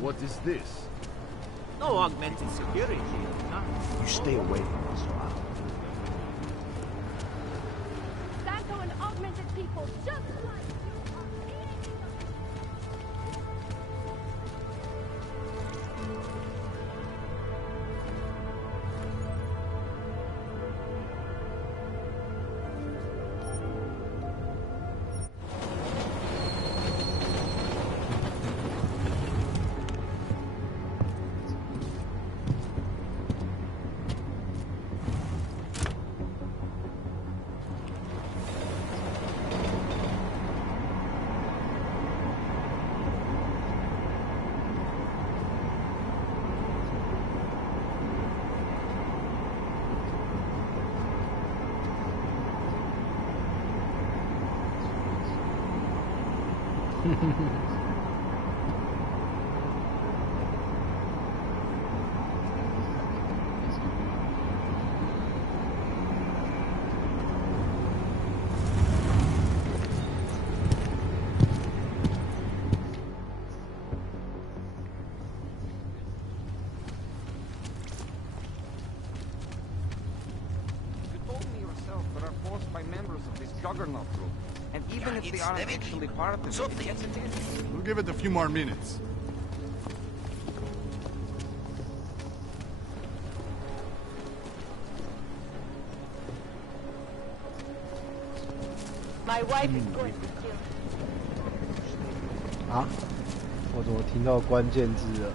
What is this? No augmented security. No. You stay away from us, wow. Santo and augmented people, just like Juggernaut group. And even if they aren't actually part of it, We'll give it a few more minutes. My wife is going to kill. 啊？我怎么听到关键字了？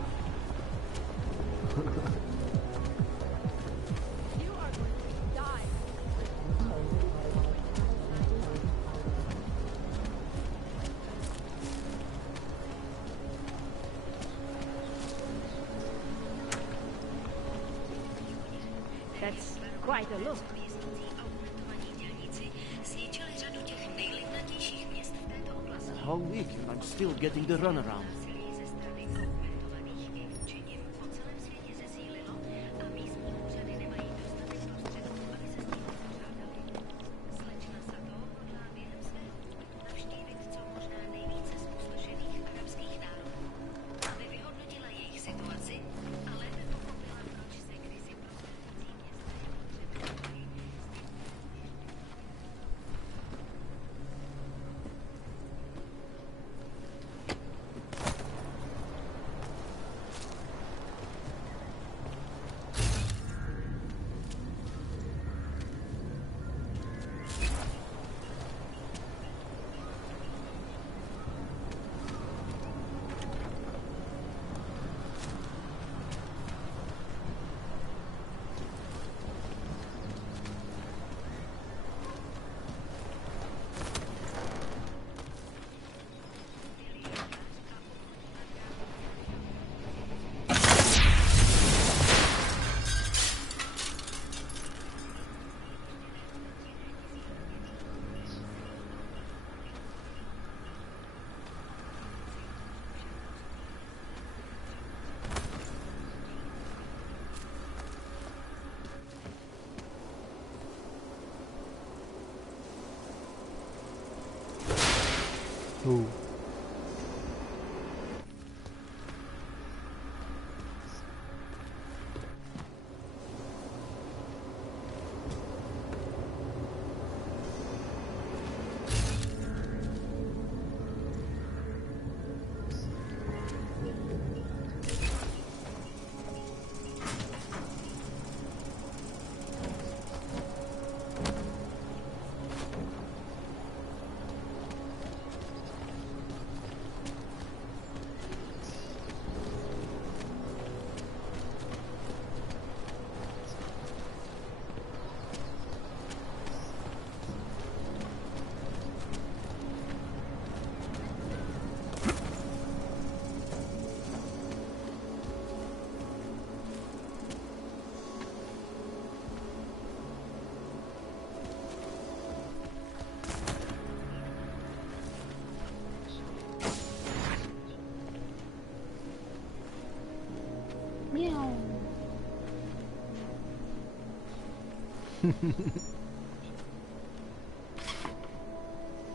You are going to die. That's quite a look. How weak, I'm still getting the runaround. Ooh.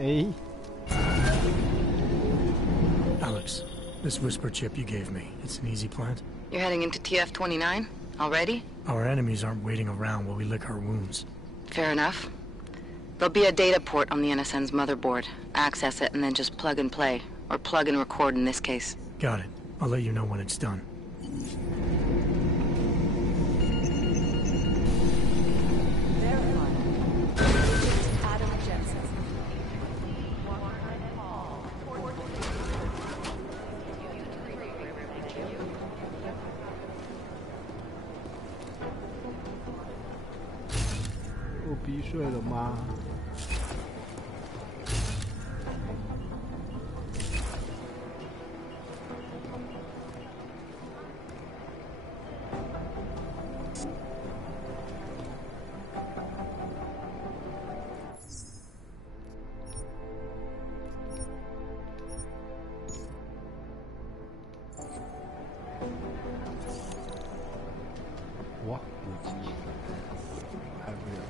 哎， Alex, this whisper chip you gave me, it's an easy plant? You're heading into TF-29 already? Our enemies aren't waiting around while we lick our wounds. Fair enough. There'll be a data port on the NSN's motherboard. Access it and then just plug and play. Or plug and record in this case. Got it. I'll let you know when it's done.我逼睡了吗？哇，武器还不了。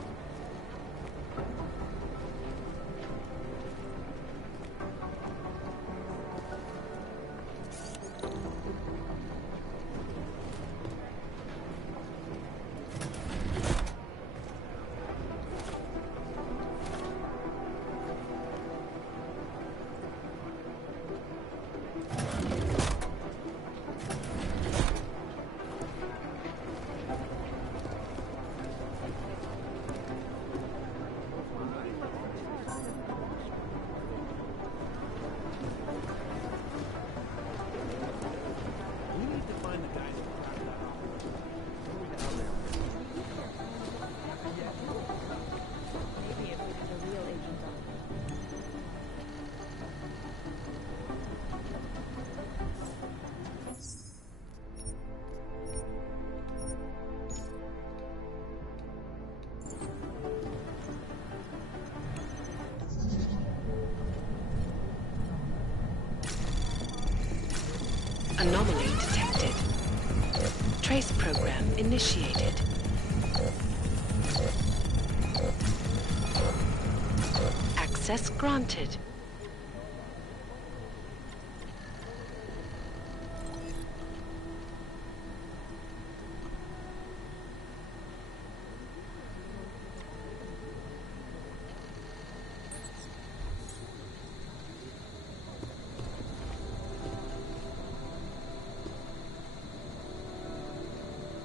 Anomaly detected. Trace program initiated. Access granted.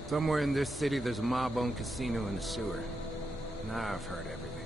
Somewhere in this city, there's a mob-owned casino in the sewer. Now I've heard everything.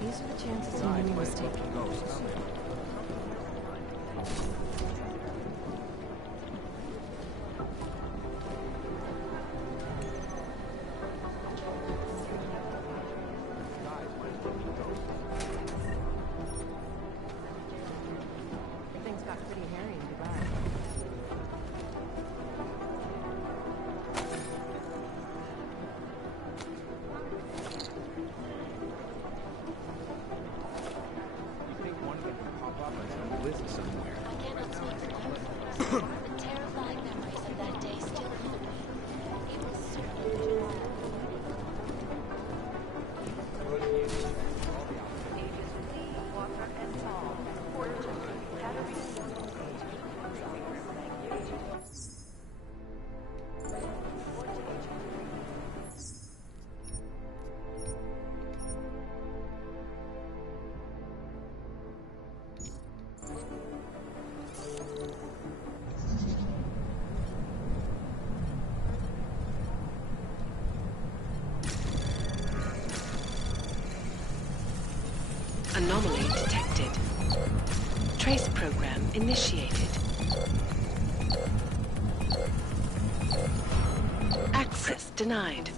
These are the chances someone was taking. Things got pretty hairy in Dubai. Anomaly detected. Trace program initiated. Access denied.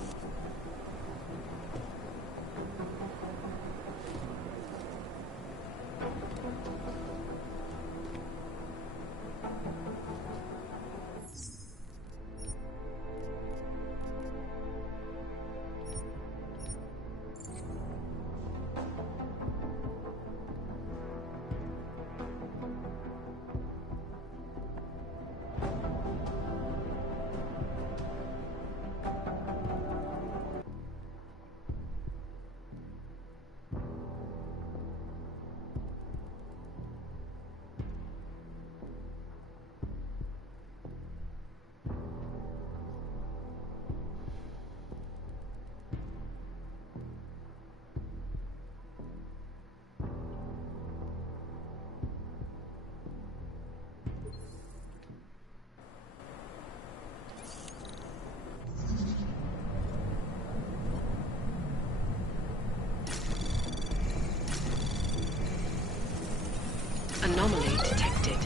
Anomaly detected.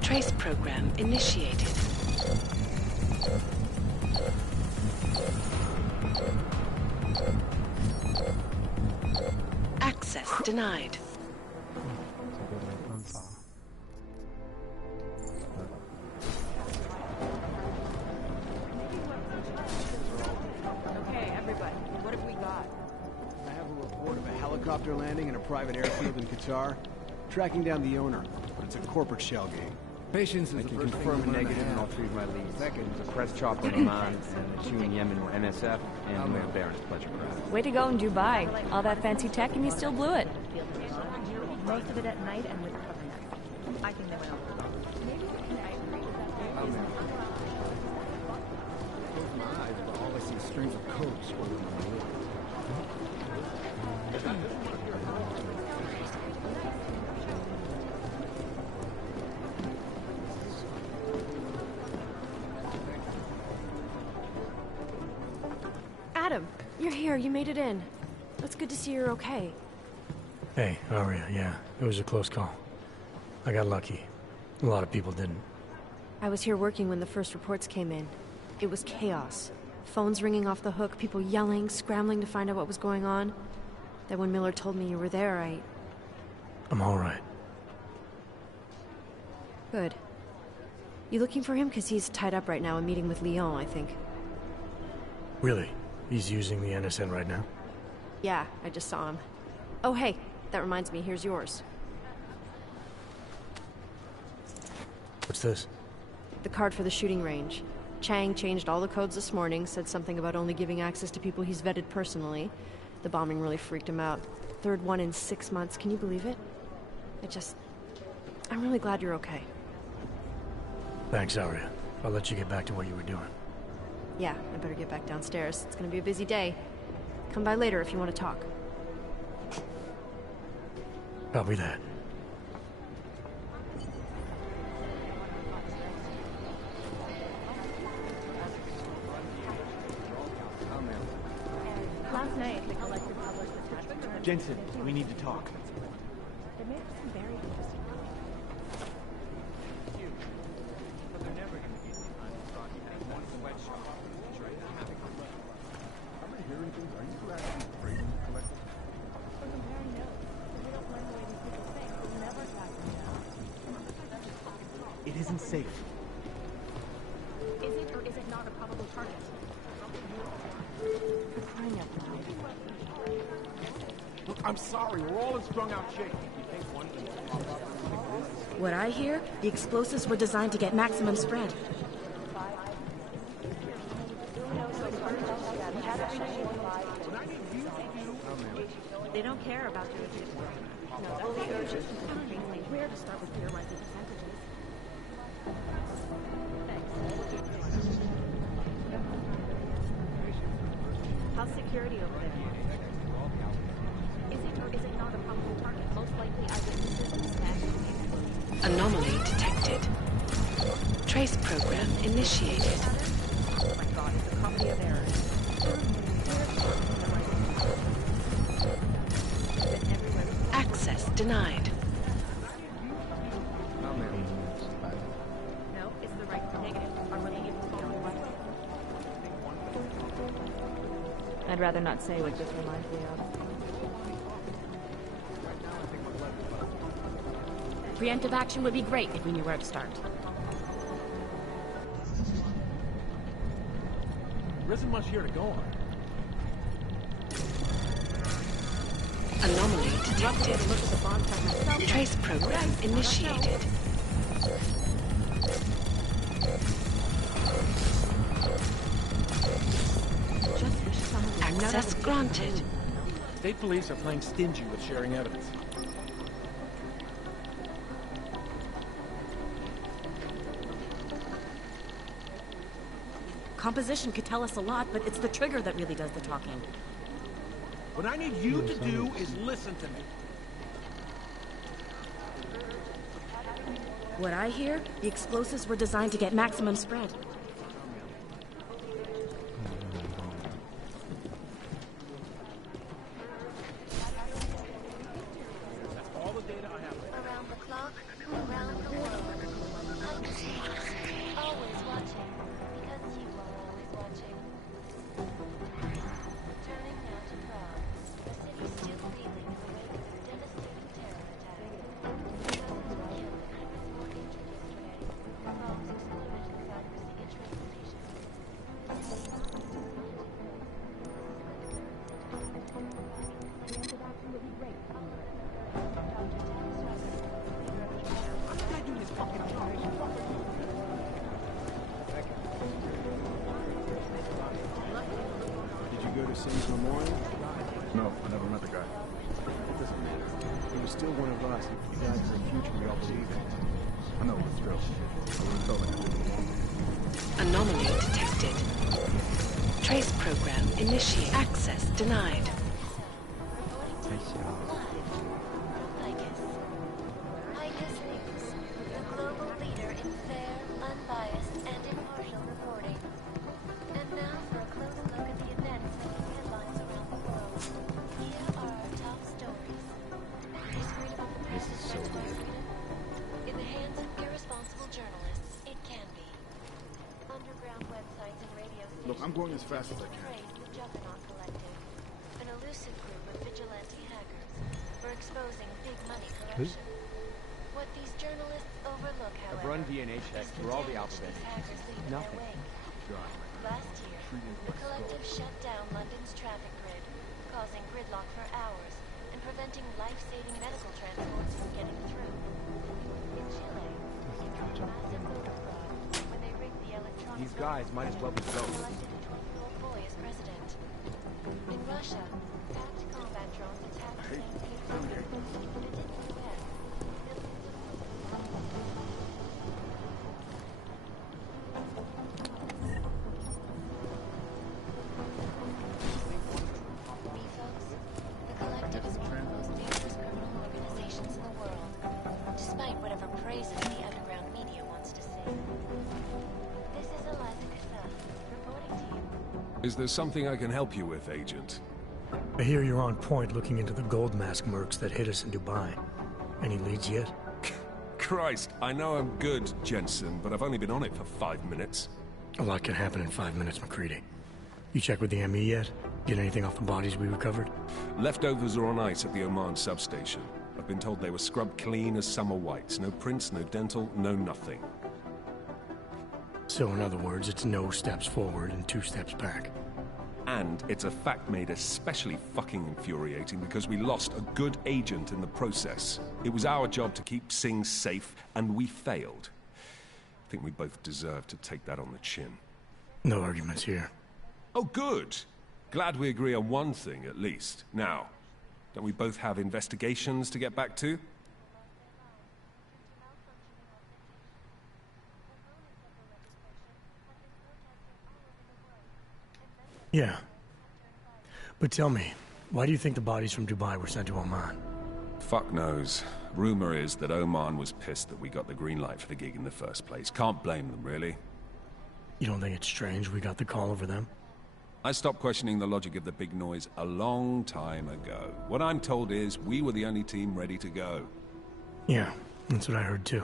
Trace program initiated. Access denied. Okay, everybody, what have we got? I have a report of a helicopter landing in a private airfield in Qatar. Tracking down the owner, but it's a corporate shell game. Patience is I the can first confirm a thing negative and I'll treat my leads. Second is a press chopper in Oman, and 2 in Yemen were NSF, and North Baron's pleasure craft. Way to go in Dubai. All that fancy tech and you still blew it. Most of it at night and with cover nets. I think they went over. Maybe we can agree with that. Close my eyes, but all I see is strings of code scrolling on the wall. Adam, you're here. You made it in. It's good to see you're okay. Hey, Aria, yeah, it was a close call. I got lucky. A lot of people didn't. I was here working when the first reports came in. It was chaos. Phones ringing off the hook, people yelling, scrambling to find out what was going on. Then when Miller told me you were there, I'm all right. Good. You looking for him? Because he's tied up right now and meeting with Lyon, I think. Really? He's using the NSN right now? Yeah, I just saw him. Oh, hey, that reminds me, here's yours. What's this? The card for the shooting range. Chang changed all the codes this morning, said something about only giving access to people he's vetted personally. The bombing really freaked him out. Third one in 6 months, can you believe it? I'm really glad you're okay. Thanks, Aria. I'll let you get back to what you were doing. Yeah, I better get back downstairs. It's gonna be a busy day. Come by later if you want to talk. Copy that. Last night, the collective published attachment. Jensen, we need to talk. They made some very interesting It isn't safe. Is it or is it not a probable target? Look, I'm sorry. We're all in strung-out shape. What I hear, the explosives were designed to get maximum spread. They don't care about your No, that's the urgent. Where to start with theorizing percentages? How's security over there? Is it or is it not a probable target? Most likely eyewitnesses and staff. Anomaly detected. Trace program initiated. Oh my god, it's a comedy of errors. Everywhere Access denied. No, it's the right negative. I'm running it from I'd rather not say what this reminds me of. Preemptive action would be great if we knew where to start. There isn't much here to go on. Anomaly detected. Trace program initiated. Access granted. State police are playing stingy with sharing evidence. Composition could tell us a lot, but it's the trigger that really does the talking. What I need you to do is listen to me. What I hear, the explosives were designed to get maximum spread. That's all the data I have. Around the clock, around the world. Always watching, because you are always watching. Turning now to Prague. The city still reeling in the wake of its devastating terror attack. Dozens were killed and hundreds more injured yesterday. Bombs exploded inside Russia train station. Did you go to Singh's memorial? No, I never met the guy. It doesn't matter. He was still one of us. If he died for a future, we all believe it. I know it's true. I wouldn't tell him. Anomaly detected. Trace program initiated. Access denied. Icus News, the global leader in fair, unbiased, and impartial reporting. And now for a close look at the events making headlines around the world. Here are our top stories. Is freedom of the press freedom? In the hands of irresponsible journalists, it can be. Underground websites and radio stations. Look, I'm going as fast as I can. Trade with Juggernaut Collective, an elusive group of vigilante hackers for exposing big money corruption. What these journalists overlook, however, I've run DNA checks through all the alphabets. Nothing. Last year, the collective shut down London's traffic grid, causing gridlock for hours and preventing life-saving medical transports from getting through. In Chile, they tried massive voter fraud when they rigged the electronic These guys might as well be voting ghosts. elected a 24 boy as president. In Russia, attacked combat drones attacked St. Petersburg, but it didn't forget. The collective is one of the most dangerous criminal organizations in the world, despite whatever praises the underground media wants to sing. This is Eliza Kassa, reporting to you. Is there something I can help you with, Agent? I hear you're on point looking into the gold mask mercs that hit us in Dubai. Any leads yet? Christ, I know I'm good, Jensen, but I've only been on it for 5 minutes. A lot can happen in 5 minutes, McCready. You check with the ME yet? Get anything off the bodies we recovered? Leftovers are on ice at the Oman substation. I've been told they were scrubbed clean as summer whites. No prints, no dental, no nothing. So in other words, it's no steps forward and 2 steps back. And it's a fact made especially fucking infuriating because we lost a good agent in the process. It was our job to keep Singh safe, and we failed. I think we both deserve to take that on the chin. No arguments here. Oh, good. Glad we agree on one thing, at least. Now, don't we both have investigations to get back to? Yeah. But tell me, why do you think the bodies from Dubai were sent to Oman? Fuck knows. Rumor is that Oman was pissed that we got the green light for the gig in the first place. Can't blame them, really. You don't think it's strange we got the call over them? I stopped questioning the logic of the big noise a long time ago. What I'm told is we were the only team ready to go. Yeah, that's what I heard too.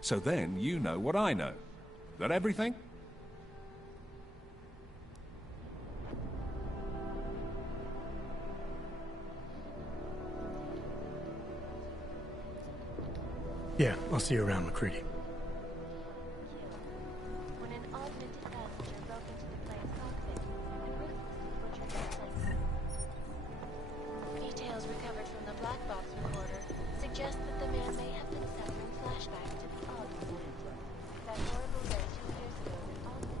So then you know what I know. That everything? Yeah, I'll see you around, McCready. When an augmented passenger broke into the plane's cockpit and ruthlessly butchered the plane. Details recovered from the black box recorder suggest that the man may have been suffering flashbacks to the augment. That horrible day 2 years ago when augmented.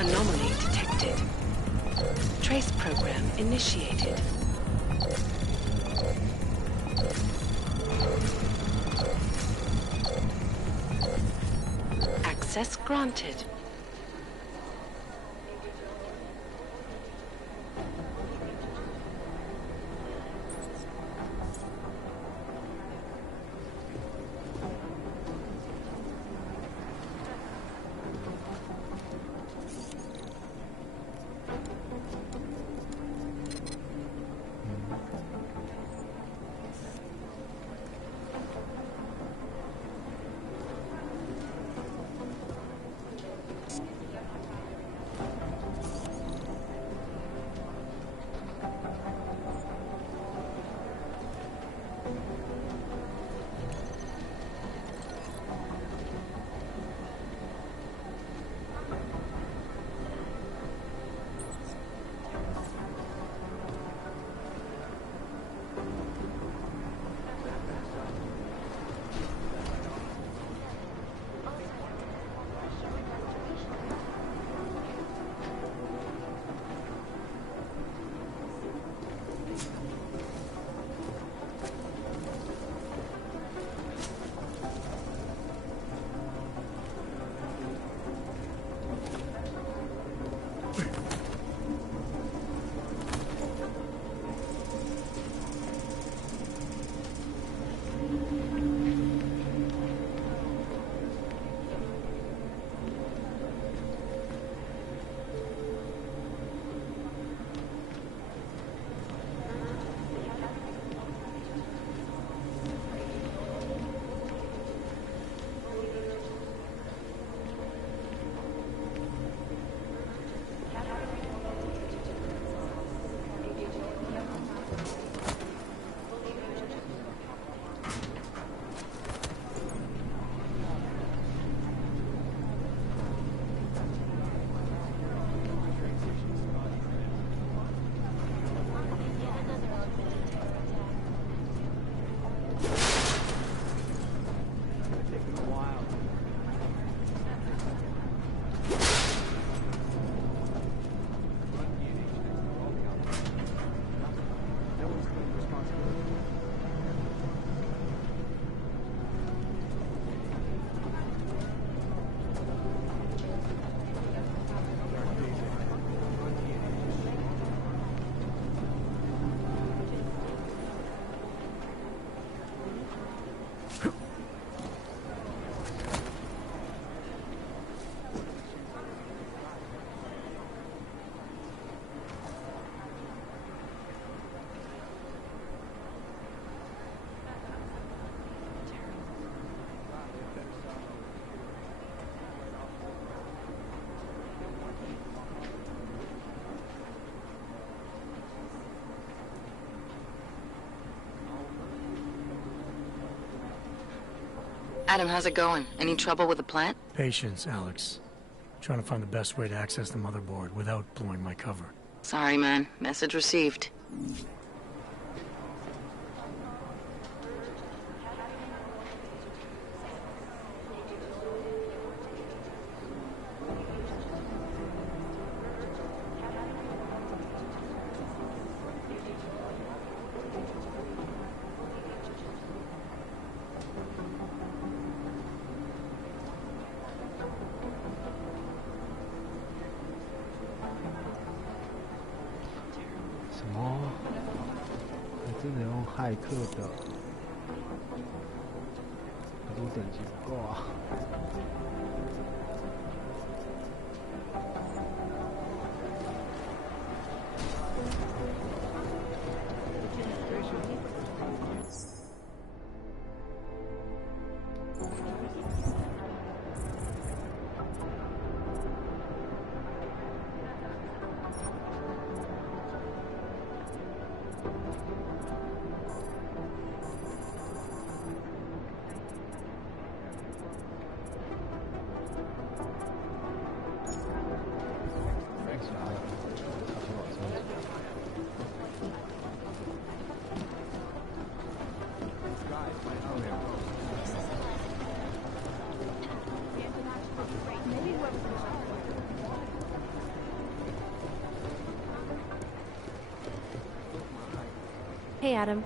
Anomaly detected. Trace program initiated. Access granted. Adam, how's it going? Any trouble with the plant? Patience, Alex. Trying to find the best way to access the motherboard without blowing my cover. Sorry, man. Message received.真的用骇客的，可是我等级不够啊。Hey, Adam.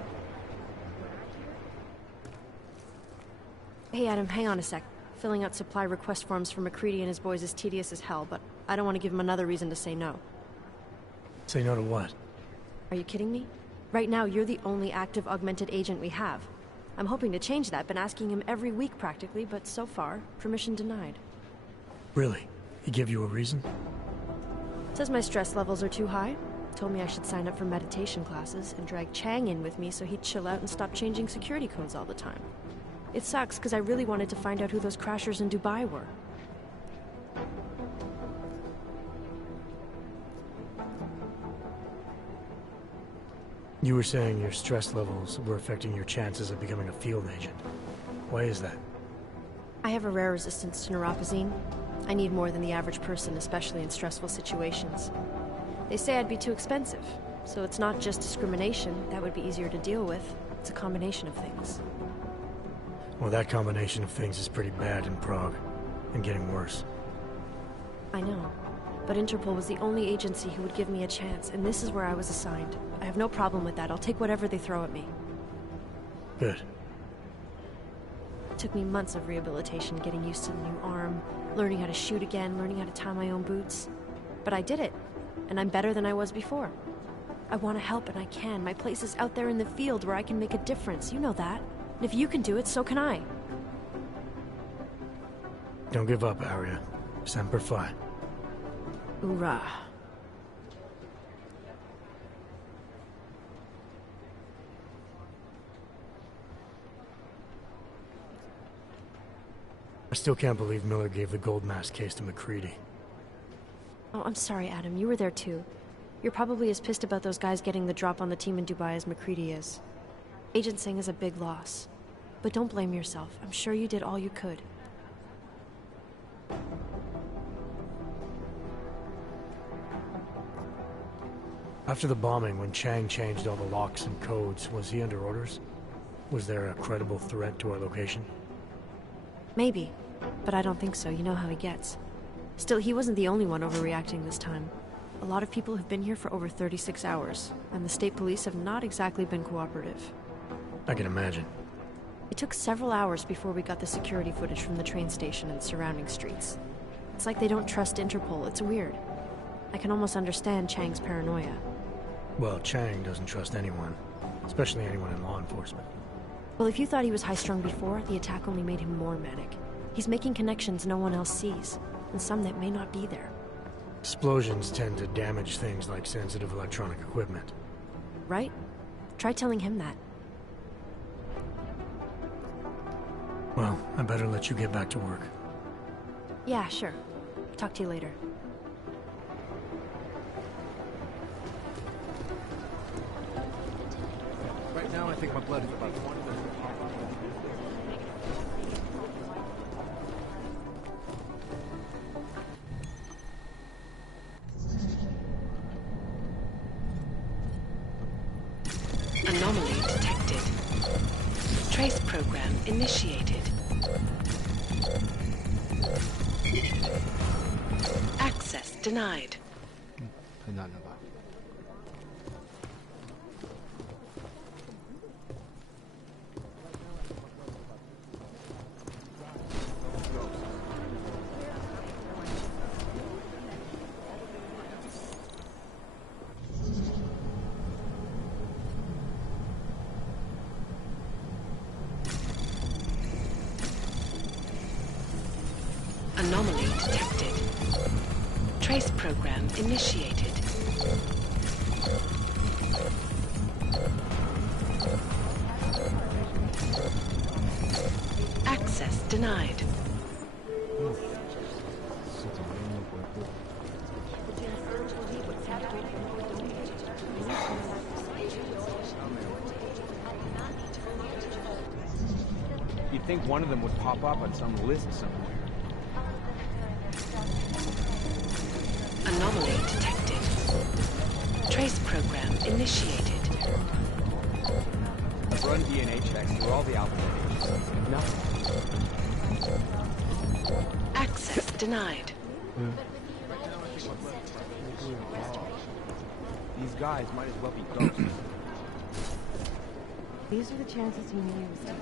Hey, Adam, hang on a sec. Filling out supply request forms for McCready and his boys is tedious as hell, but I don't want to give him another reason to say no. Say no to what? Are you kidding me? Right now, you're the only active augmented agent we have. I'm hoping to change that, been asking him every week practically, but so far, permission denied. Really? He gave you a reason? Says my stress levels are too high. Told me I should sign up for meditation classes and drag Chang in with me so he'd chill out and stop changing security codes all the time. It sucks because I really wanted to find out who those crashers in Dubai were. You were saying your stress levels were affecting your chances of becoming a field agent. Why is that? I have a rare resistance to neuropozyne. I need more than the average person, especially in stressful situations. They say I'd be too expensive, so it's not just discrimination. That would be easier to deal with. It's a combination of things. Well, that combination of things is pretty bad in Prague, and getting worse. I know, but Interpol was the only agency who would give me a chance, and this is where I was assigned. I have no problem with that. I'll take whatever they throw at me. Good. It took me months of rehabilitation, getting used to the new arm, learning how to shoot again, learning how to tie my own boots. But I did it. And I'm better than I was before. I want to help and I can. My place is out there in the field where I can make a difference. You know that. And if you can do it, so can I. Don't give up, Arya. Semper Fi. Hoorah. I still can't believe Miller gave the gold mask case to McCready. Oh, I'm sorry, Adam. You were there too. You're probably as pissed about those guys getting the drop on the team in Dubai as McCready is. Agent Singh is a big loss. But don't blame yourself. I'm sure you did all you could. After the bombing, when Chang changed all the locks and codes, was he under orders? Was there a credible threat to our location? Maybe, but I don't think so. You know how he gets. Still, he wasn't the only one overreacting this time. A lot of people have been here for over 36 hours, and the state police have not exactly been cooperative. I can imagine. It took several hours before we got the security footage from the train station and surrounding streets. It's like they don't trust Interpol. It's weird. I can almost understand Chang's paranoia. Well, Chang doesn't trust anyone, especially anyone in law enforcement. Well, if you thought he was high-strung before, the attack only made him more manic. He's making connections no one else sees, and some that may not be there. Explosions tend to damage things like sensitive electronic equipment. Right? Try telling him that. Well, I better let you get back to work. Yeah, sure. Talk to you later. Right now, I think my blood is about 1. initiated. Access denied. 太难了吧？ Anomaly detected. Trace program initiated. Access denied. You'd think one of them would pop up on some list somewhere. Anomaly detected. Trace program initiated. I've run DNA checks through all the alphabet agencies. Nothing. Access denied. These guys might as well be ghosts. These are the chances he used.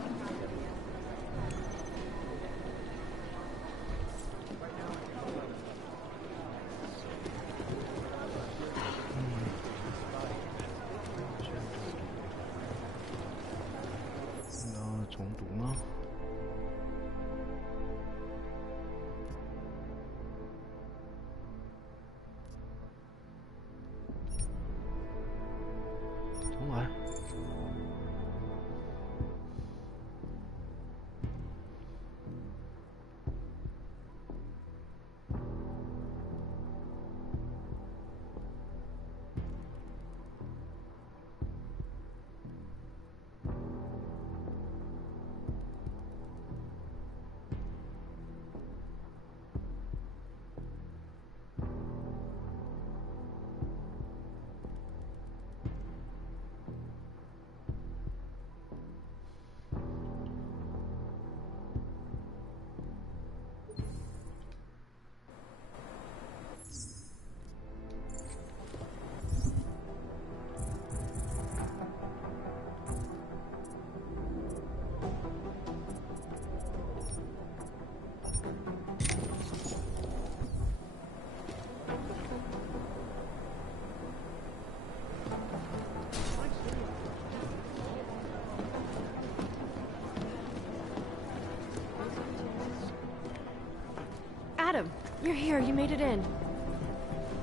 Adam, you're here. You made it in.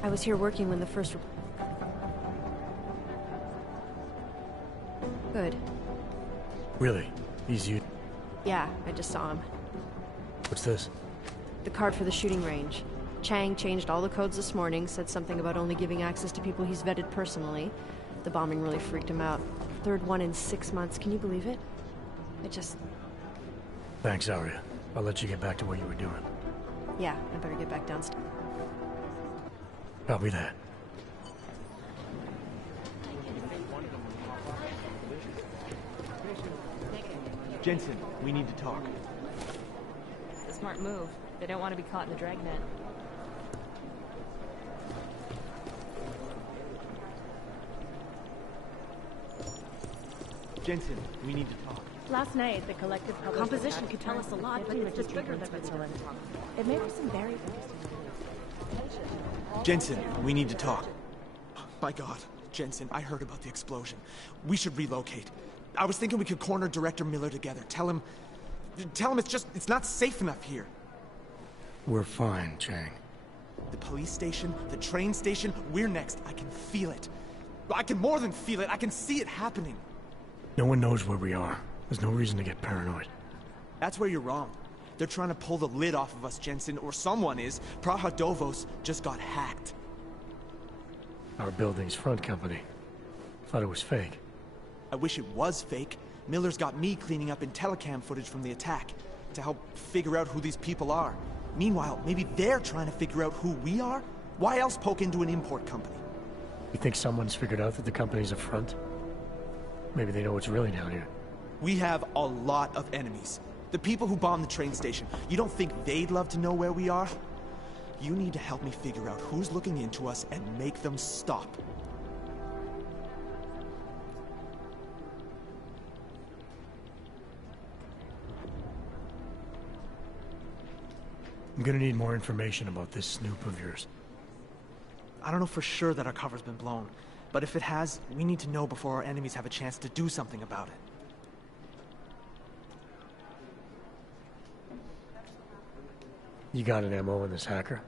I was here working when the first... Good. Really? He's you? Yeah, I just saw him. What's this? The card for the shooting range. Chang changed all the codes this morning, said something about only giving access to people he's vetted personally. The bombing really freaked him out. Third one in 6 months. Can you believe it? I just... Thanks, Aria. I'll let you get back to what you were doing. Yeah, I better get back downstairs. Copy that. Jensen, we need to talk. It's a smart move. They don't want to be caught in the dragnet. Jensen, we need to talk. Last night, the collective composition could tell us a lot, but it's just bigger than Switzerland. It made for some very interesting... Jensen, we need to talk. My God, Jensen, I heard about the explosion. We should relocate. I was thinking we could corner Director Miller together. Tell him it's not safe enough here. We're fine, Chang. The police station, the train station, we're next. I can feel it. I can more than feel it. I can see it happening. No one knows where we are. There's no reason to get paranoid. That's where you're wrong. They're trying to pull the lid off of us, Jensen, or someone is. Praha Dovos just got hacked. Our building's front company. Thought it was fake. I wish it was fake. Miller's got me cleaning up IntelliCam footage from the attack to help figure out who these people are. Meanwhile, maybe they're trying to figure out who we are? Why else poke into an import company? You think someone's figured out that the company's a front? Maybe they know what's really down here. We have a lot of enemies. The people who bombed the train station. You don't think they'd love to know where we are? You need to help me figure out who's looking into us and make them stop. I'm gonna need more information about this snoop of yours. I don't know for sure that our cover's been blown, but if it has, we need to know before our enemies have a chance to do something about it. You got an MO in this hacker?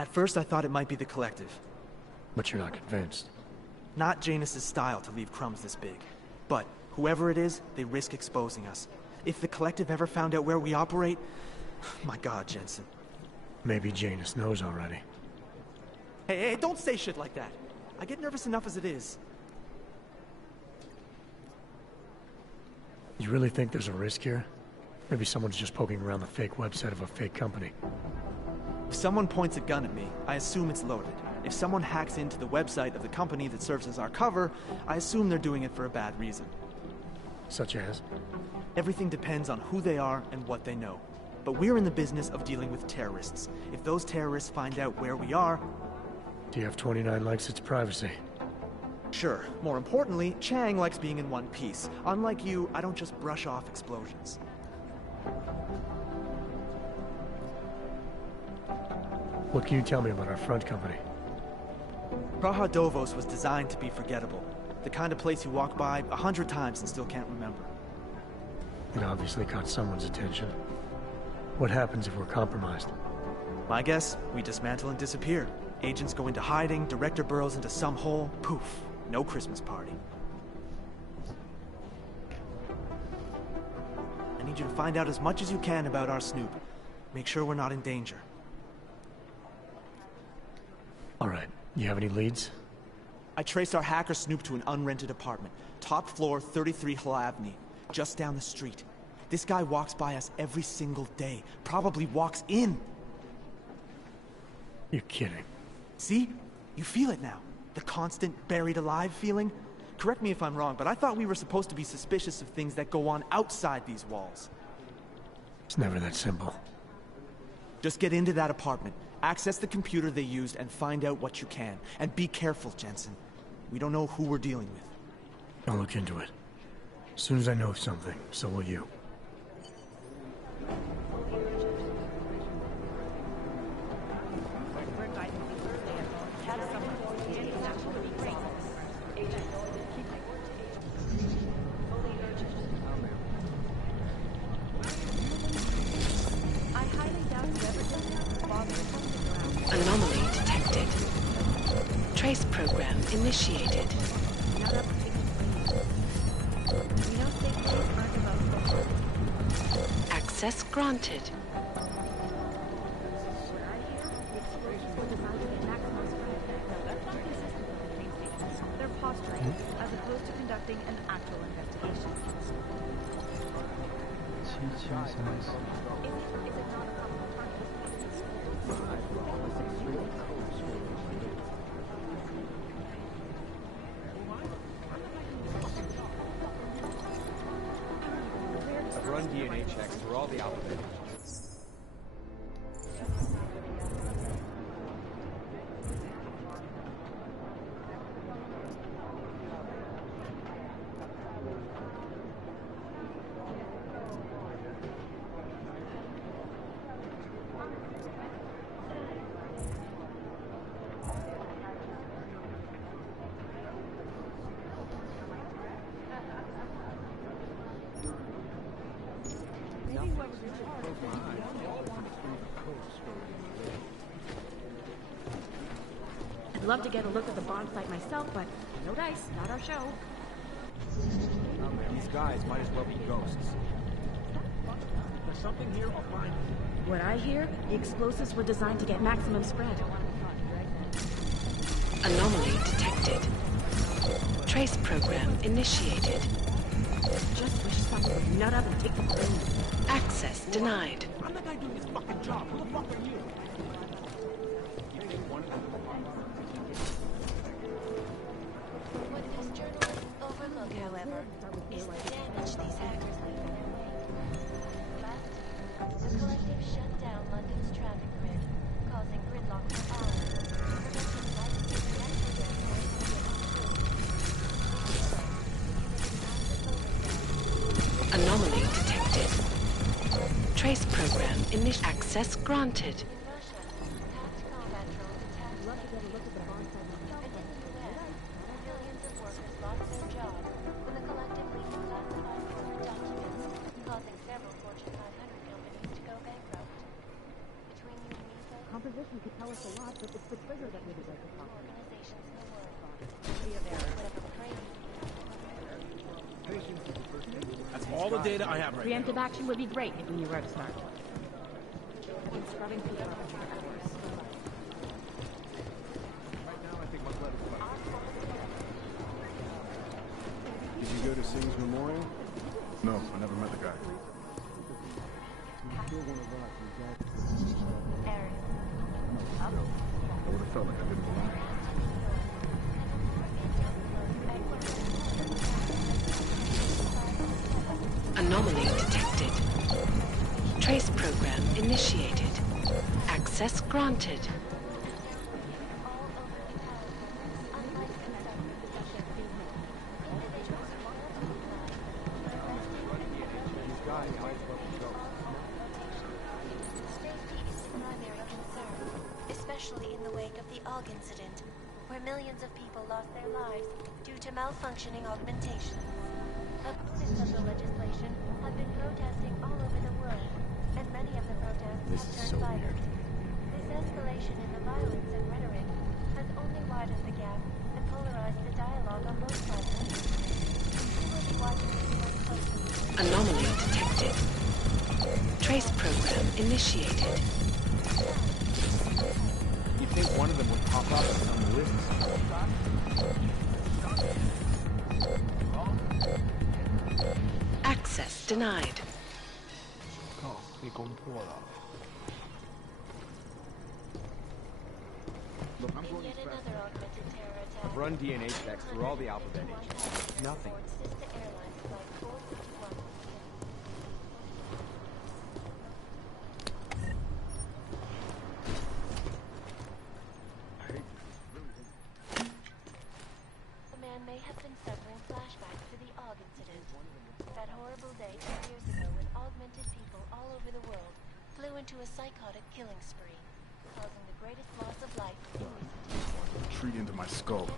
At first I thought it might be the Collective. But you're not convinced. Not Janus's style to leave crumbs this big. But whoever it is, they risk exposing us. If the Collective ever found out where we operate... My God, Jensen. Maybe Janus knows already. Hey, don't say shit like that. I get nervous enough as it is. You really think there's a risk here? Maybe someone's just poking around the fake website of a fake company. If someone points a gun at me, I assume it's loaded. If someone hacks into the website of the company that serves as our cover, I assume they're doing it for a bad reason. Such as? Everything depends on who they are and what they know. But we're in the business of dealing with terrorists. If those terrorists find out where we are... TF-29 likes its privacy. Sure. More importantly, Chang likes being in one piece. Unlike you, I don't just brush off explosions. What can you tell me about our front company? Praha Dovos was designed to be forgettable. The kind of place you walk by 100 times and still can't remember. It obviously caught someone's attention. What happens if we're compromised? My guess, we dismantle and disappear. Agents go into hiding, director burrows into some hole, poof, no Christmas party. I need you to find out as much as you can about our snoop. Make sure we're not in danger. All right. You have any leads? I traced our hacker snoop to an unrented apartment. Top floor, 33 Hlavny. Just down the street. This guy walks by us every single day. Probably walks in. You're kidding. See? You feel it now. The constant buried alive feeling. Correct me if I'm wrong, but I thought we were supposed to be suspicious of things that go on outside these walls. It's never that simple. Just get into that apartment, access the computer they used, and find out what you can. And be careful, Jensen. We don't know who we're dealing with. I'll look into it. As soon as I know something, so will you. Anomaly detected. Trace program initiated. Access granted. They're posturing, as opposed to conducting an actual investigation. Is it not a probable target? I've run DNA checks through all the alphabet. I'd love to get a look at the bomb site myself, but no dice, not our show. These guys might as well be ghosts. There's something here, I'll find it. What I hear, the explosives were designed to get maximum spread. Anomaly detected. Trace program initiated. Just wish someone would nut up and take the blame. Access denied. I'm the guy doing his fucking job. Who the fuck are you? With this journalist over overlook, however, is the damage these hackers leave in their wake. Last year, the collective shut down London's traffic grid, causing gridlock for hours, preventing life-saving natural gas from getting Anomaly detected. Trace program initial access granted. Composition could tell us a lot, but it's the trigger that really does the talking. That's all the data I have right now. Preemptive action would be great if we knew where to start. Scrubbing through the Did you go to Singh's memorial? No, I never met the guy. I would have felt like I didn't belong. Anomaly detected. Trace program initiated. Access granted. Especially in the wake of the AUG incident, where millions of people lost their lives due to malfunctioning augmentation. Opponents of the legislation have been protesting all over the world, and many of the protests have turned violent. This escalation in the violence and rhetoric has only widened the gap and polarized the dialogue on both sides. We will be watching this very closely. Anomaly detected. Trace program initiated. You'd think one of them would pop up on the list. Access denied. Look, I'm going as fast as I've run DNA checks through all the alphabet agents. Nothing. The man may have been suffering flashbacks to the AUG incident. That horrible day 2 years ago when augmented people all over the world flew into a psychotic killing spree, causing the greatest loss of life in recent history. Treat into my skull.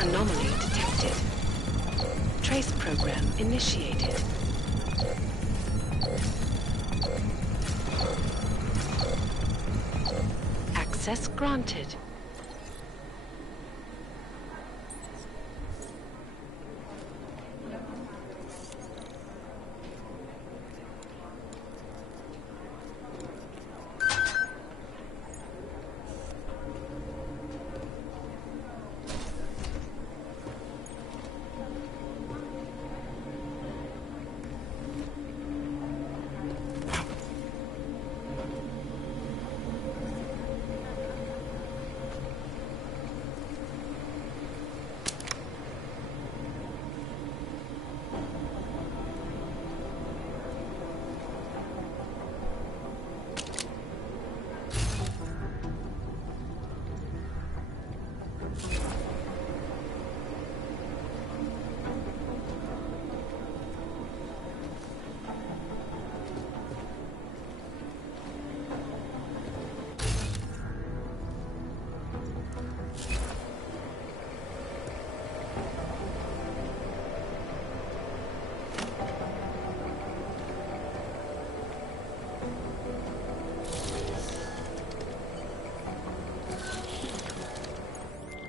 Anomaly detected. Trace program initiated. Access granted.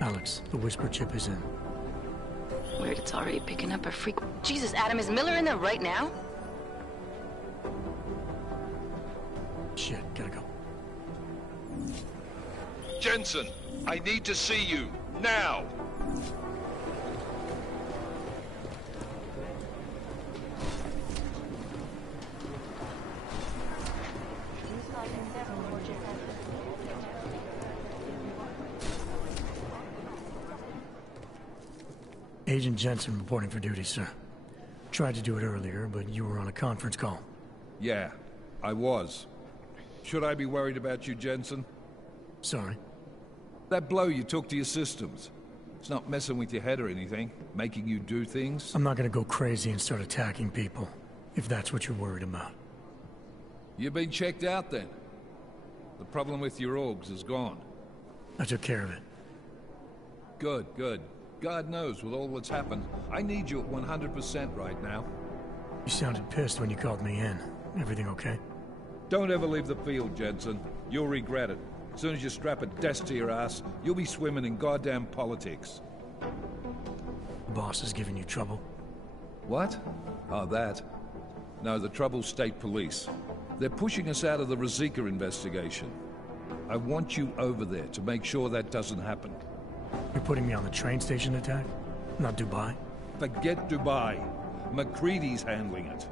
Alex, the whisper chip is in. Weird, it's already picking up a freak. Jesus, Adam, is Miller in there right now? Shit, gotta go. Jensen, I need to see you, now! Agent Jensen reporting for duty, sir. Tried to do it earlier, but you were on a conference call. Yeah, I was. Should I be worried about you, Jensen? Sorry. That blow you took to your systems. It's not messing with your head or anything, making you do things. I'm not gonna go crazy and start attacking people, if that's what you're worried about. You've been checked out then. The problem with your orgs is gone. I took care of it. Good, good. God knows, with all that's happened, I need you at 100% right now. You sounded pissed when you called me in. Everything okay? Don't ever leave the field, Jensen. You'll regret it. As soon as you strap a desk to your ass, you'll be swimming in goddamn politics. The boss is giving you trouble? What? Oh, that. No, the trouble's state police. They're pushing us out of the Rzika investigation. I want you over there to make sure that doesn't happen. You're putting me on the train station attack? Not Dubai? Forget Dubai. McCready's handling it.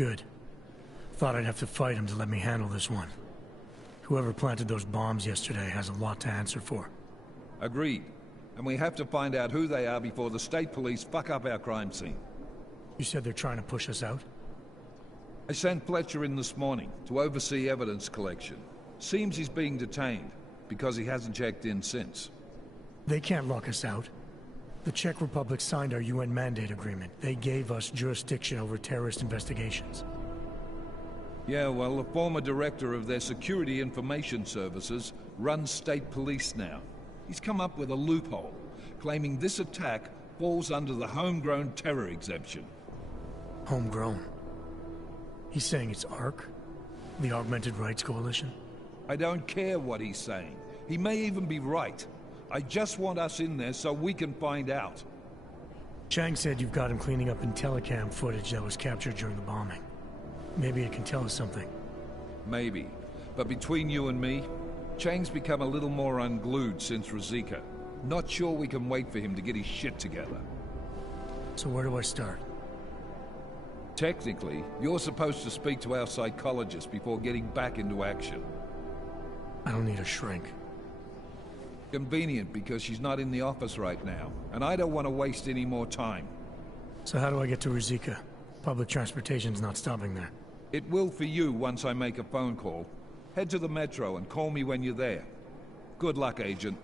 Good. Thought I'd have to fight him to let me handle this one. Whoever planted those bombs yesterday has a lot to answer for. Agreed. And we have to find out who they are before the state police fuck up our crime scene. You said they're trying to push us out? I sent Fletcher in this morning to oversee evidence collection. Seems he's being detained, because he hasn't checked in since. They can't lock us out. The Czech Republic signed our UN mandate agreement. They gave us jurisdiction over terrorist investigations. Yeah, well, the former director of their security information services runs state police now. He's come up with a loophole, claiming this attack falls under the homegrown terror exemption. Homegrown? He's saying it's ARC? The Augmented Rights Coalition? I don't care what he's saying. He may even be right. I just want us in there so we can find out. Chang said you've got him cleaning up Intellicam footage that was captured during the bombing. Maybe it can tell us something. Maybe. But between you and me, Chang's become a little more unglued since Rzika. Not sure we can wait for him to get his shit together. So where do I start? Technically, you're supposed to speak to our psychologist before getting back into action. I don't need a shrink. Convenient, because she's not in the office right now, and I don't want to waste any more time. So how do I get to Rzika? Public transportation's not stopping there. It will for you once I make a phone call. Head to the metro and call me when you're there. Good luck, Agent.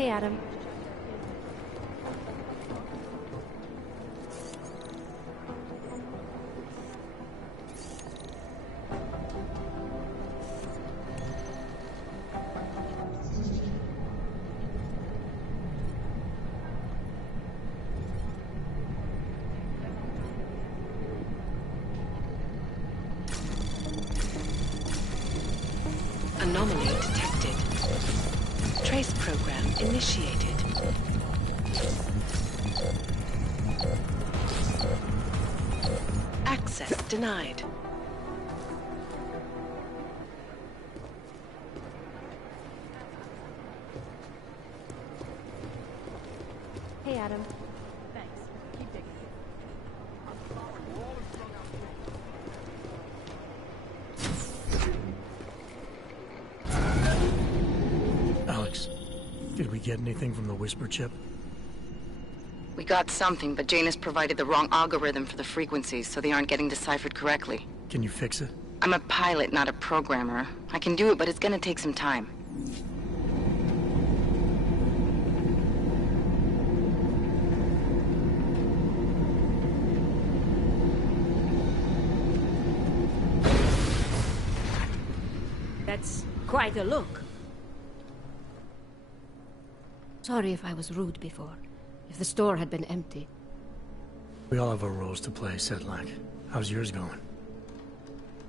Hey, Adam. Anomaly detected. Trace program initiated. Access denied. Hey, Adam. Thanks. Keep digging. Alex, did we get anything from the Whisper chip? We got something, but Jane has provided the wrong algorithm for the frequencies, so they aren't getting deciphered correctly. Can you fix it? I'm a pilot, not a programmer. I can do it, but it's gonna take some time. That's quite a look. Sorry if I was rude before. If the store had been empty. We all have our roles to play, Sedlak. How's yours going?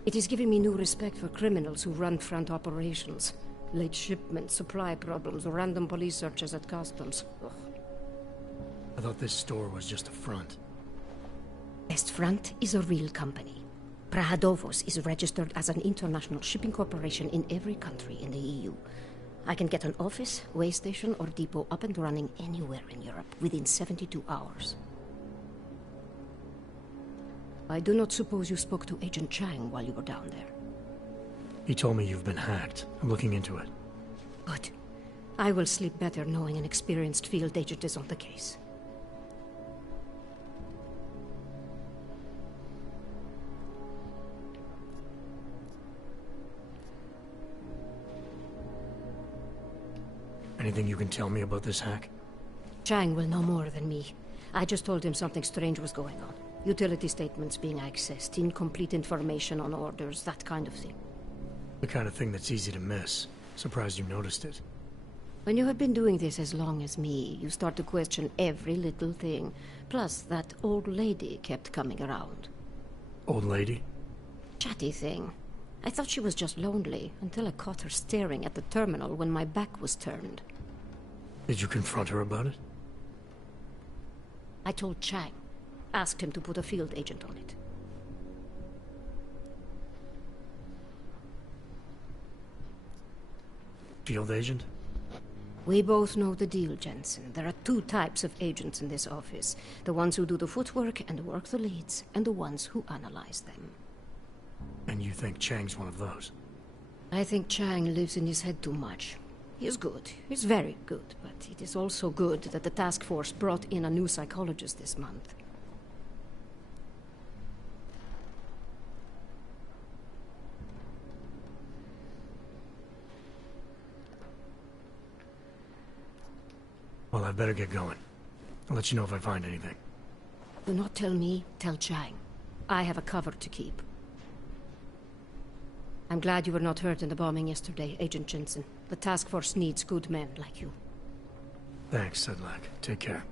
It is giving me new respect for criminals who run front operations. Late shipments, supply problems, random police searches at customs. Ugh. I thought this store was just a front. Best Front is a real company. Prahadovos is registered as an international shipping corporation in every country in the EU. I can get an office, way station, or depot up and running anywhere in Europe within 72 hours. I do not suppose you spoke to Agent Chang while you were down there. He told me you've been hacked. I'm looking into it. Good. I will sleep better knowing an experienced field agent is on the case. Anything you can tell me about this hack? Chang will know more than me. I just told him something strange was going on. Utility statements being accessed, incomplete information on orders, that kind of thing. The kind of thing that's easy to miss. Surprised you noticed it. When you have been doing this as long as me, you start to question every little thing. Plus, that old lady kept coming around. Old lady? Chatty thing. I thought she was just lonely, until I caught her staring at the terminal when my back was turned. Did you confront her about it? I told Chang. Asked him to put a field agent on it. Field agent? We both know the deal, Jensen. There are two types of agents in this office. The ones who do the footwork and work the leads, and the ones who analyze them. And you think Chang's one of those? I think Chang lives in his head too much. He is good. He's very good, but it is also good that the task force brought in a new psychologist this month. Well, I better get going. I'll let you know if I find anything. Do not tell me, tell Chang. I have a cover to keep. I'm glad you were not hurt in the bombing yesterday, Agent Jensen. The task force needs good men like you. Thanks, Sedlak. Take care.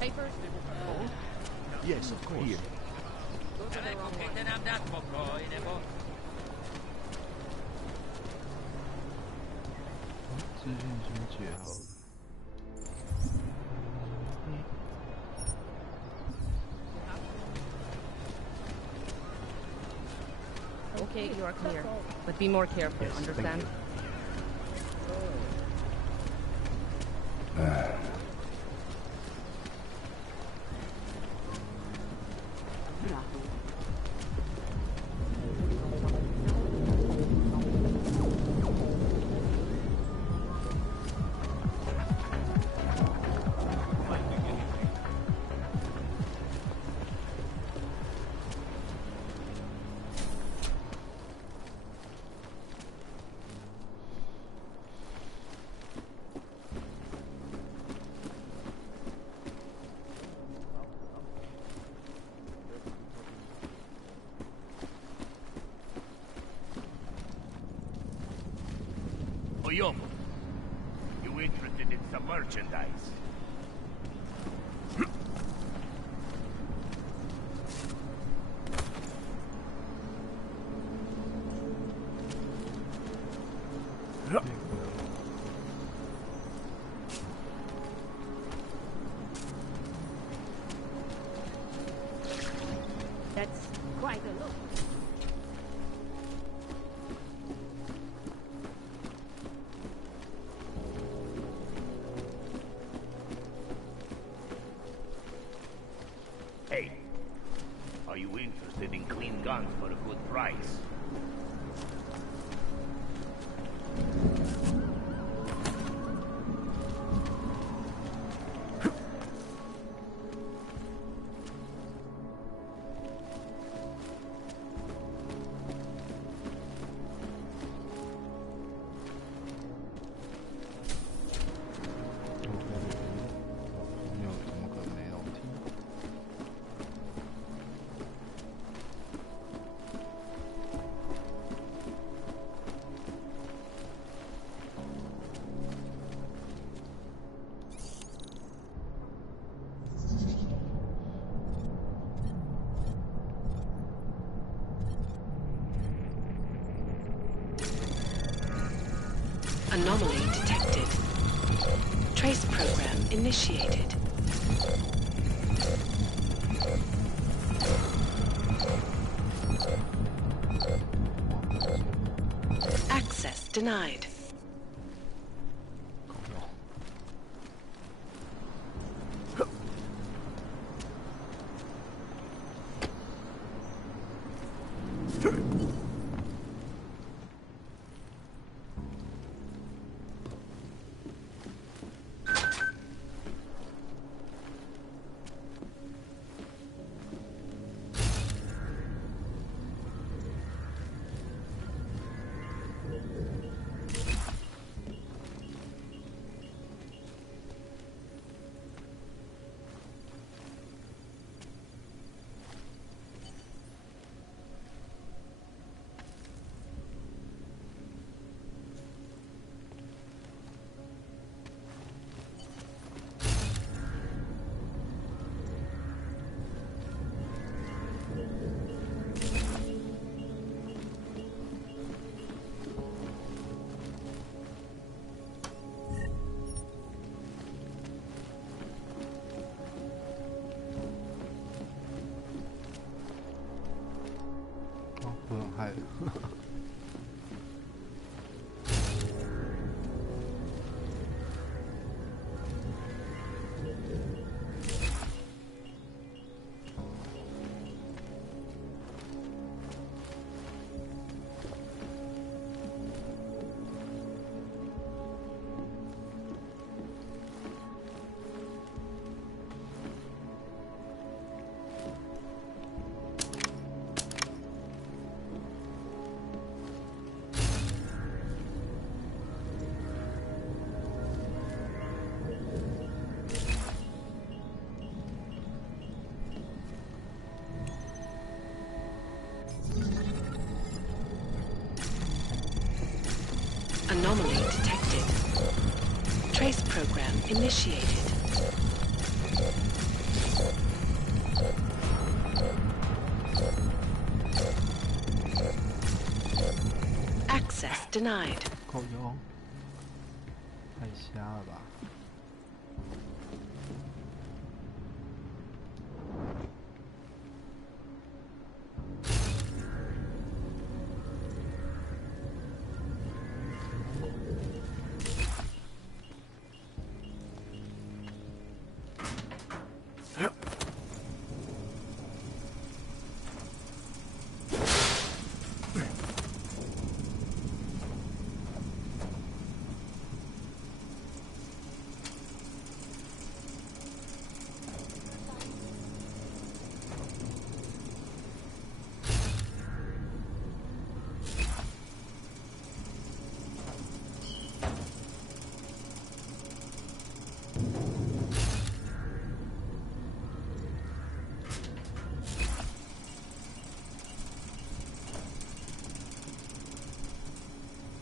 Papers? Yes, of course. Here. Okay, you are clear. But be more careful, Yes, understand? Yo, you interested in some merchandise? That's quite a look. Hey, are you interested in clean guns for a good price? Anomaly detected. Trace program initiated. Access denied. initiated. Access denied. 够用？太瞎了吧！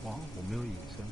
哇，我没有隐身。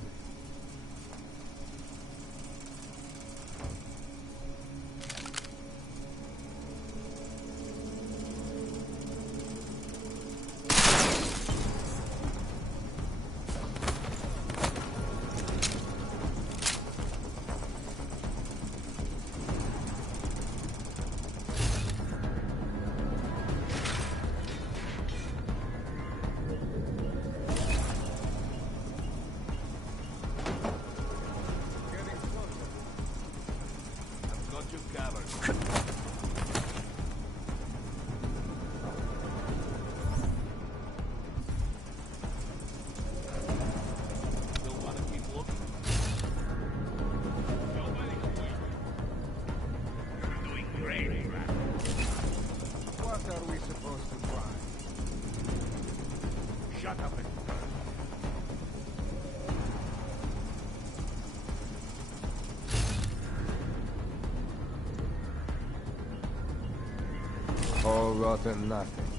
All rotten nothing.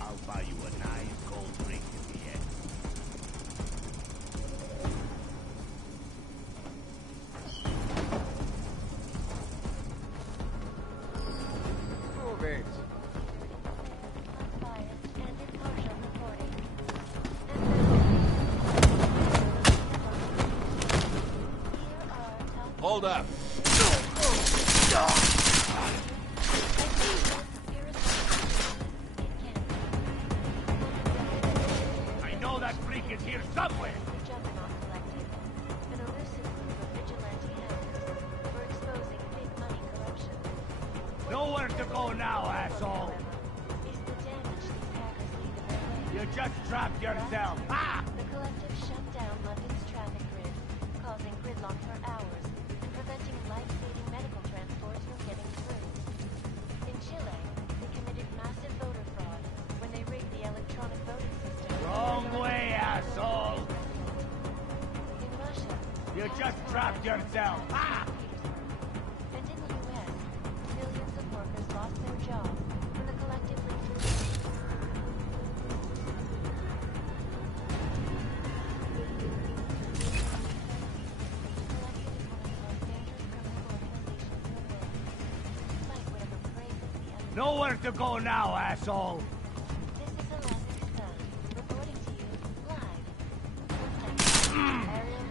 I'll buy you a nice cold drink in the end. Move it. Hold up. I know that freak is here somewhere. An elusive group of vigilante hackers were exposing big money corruption. Nowhere to go now, asshole. Is the damage these hackers leave in their wake. You just trapped yourself. Ha! The collective shut down London's traffic grid, causing gridlock for hours and preventing life-saving medical transports from getting through. In Chile, they committed massive voter fraud when they rigged the electronic voting system. Wrong way, asshole. In Russia, You just trapped yourself. Ha! and in the US, millions of workers lost their jobs when the collective leaked Nowhere to go now, asshole. This is Alaska Sun, reporting to you live. Ariel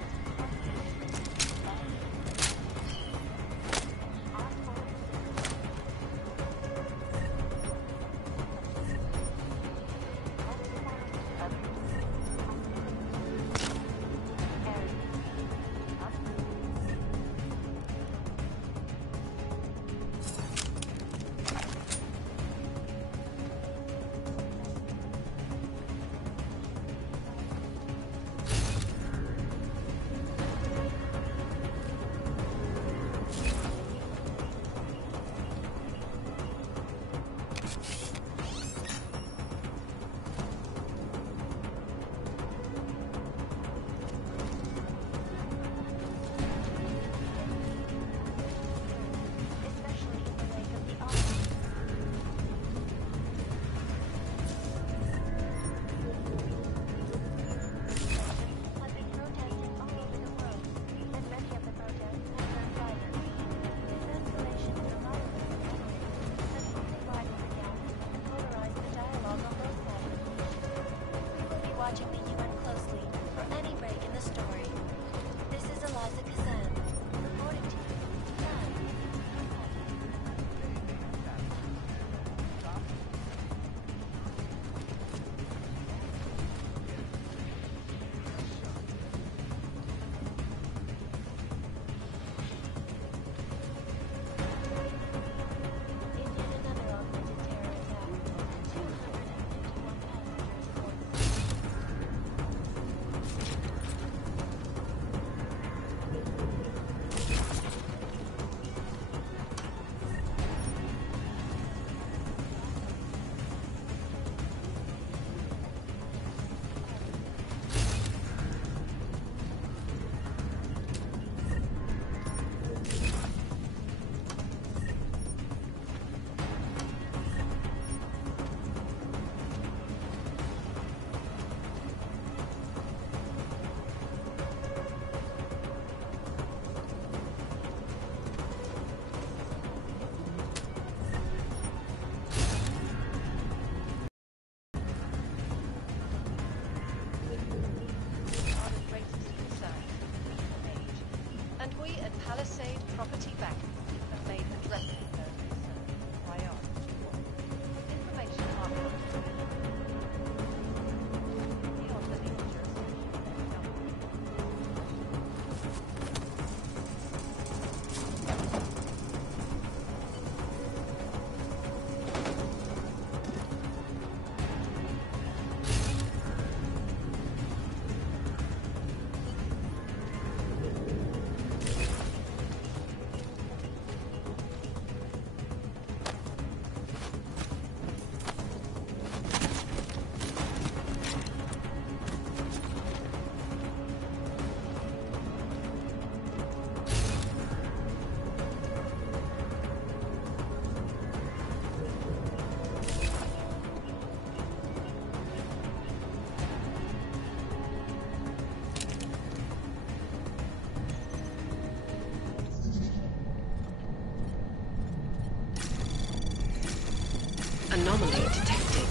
Anomaly detected.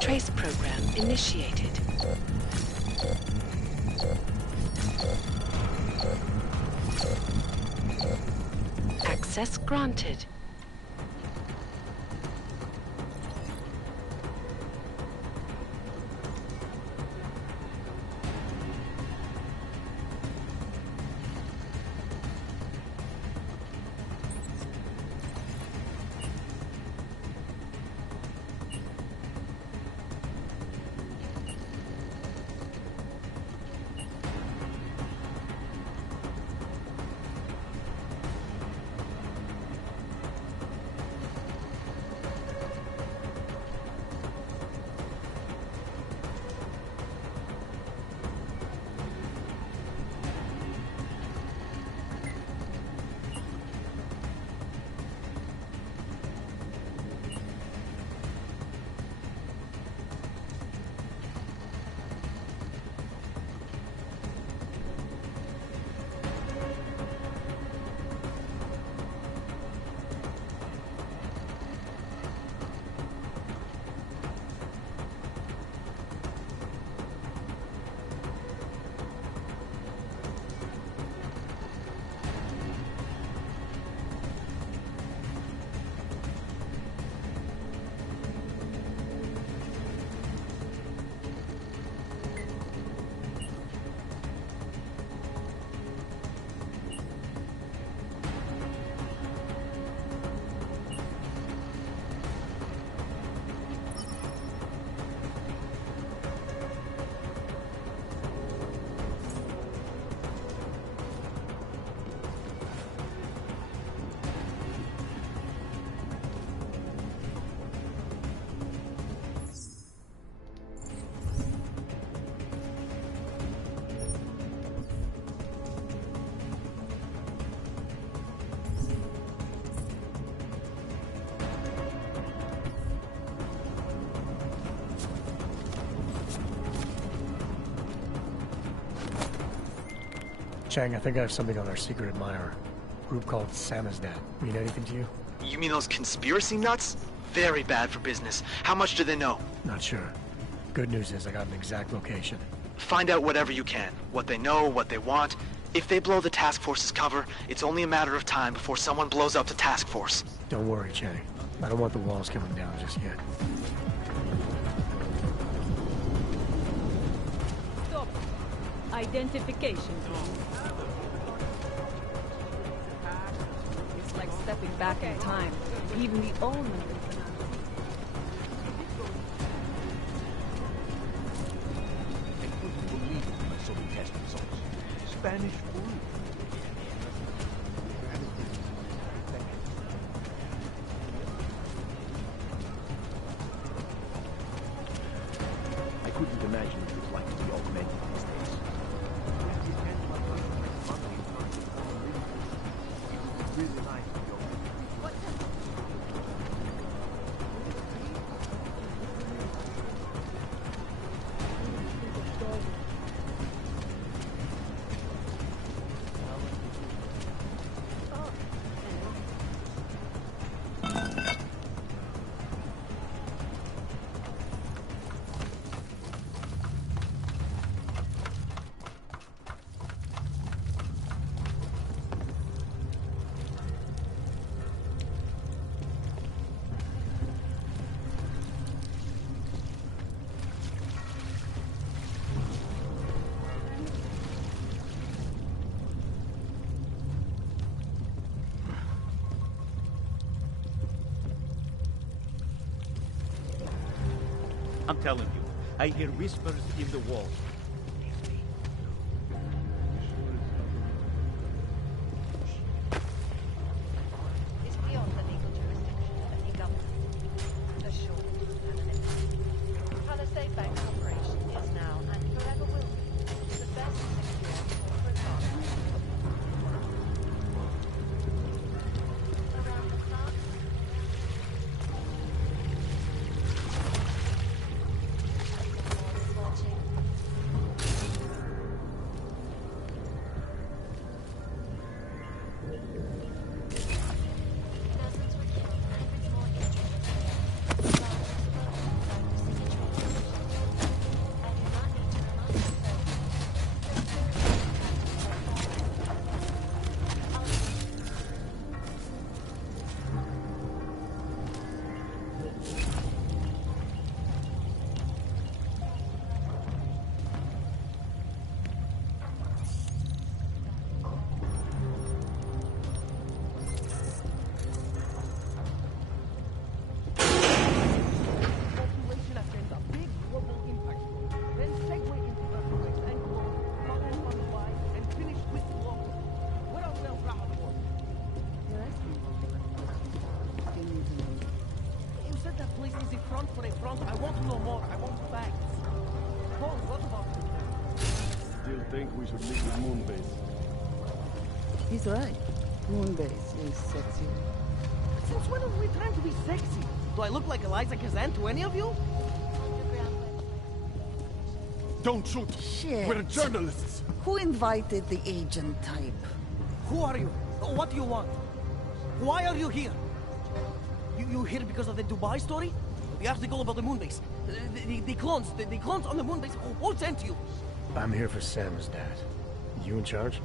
Trace program initiated. Access granted. Chang, I think I have something on our secret admirer. A group called Samizdat. Mean anything to you? You mean those conspiracy nuts? Very bad for business. How much do they know? Not sure. Good news is I got an exact location. Find out whatever you can. What they know, what they want. If they blow the task force's cover, it's only a matter of time before someone blows up the task force. Don't worry, Chang. I don't want the walls coming down just yet. Stop. Identification wrong. It's like stepping back in time. Even the omen. Spanish flu. I couldn't imagine what it was like to be augmented these days. It was really nice to be augmented. I'm telling you, I hear whispers in the walls. It's beyond the legal jurisdiction of any government. Assured anonymity. Palisade Bank's operation is now and forever will be the best secure corporate partner. Around the clock. front for a front. I want to know more. I want facts. Paul, what about you? Still think we should meet with Moonbase. He's right. Moonbase is sexy. Since when are we trying to be sexy? Do I look like Eliza Kazan to any of you? Don't shoot! Shit. We're journalists! Who invited the agent type? Who are you? What do you want? Why are you here? You here because of the Dubai story? The article about the moonbase? The clones on the moonbase? Who sent you? I'm here for Sam's dad. You in charge?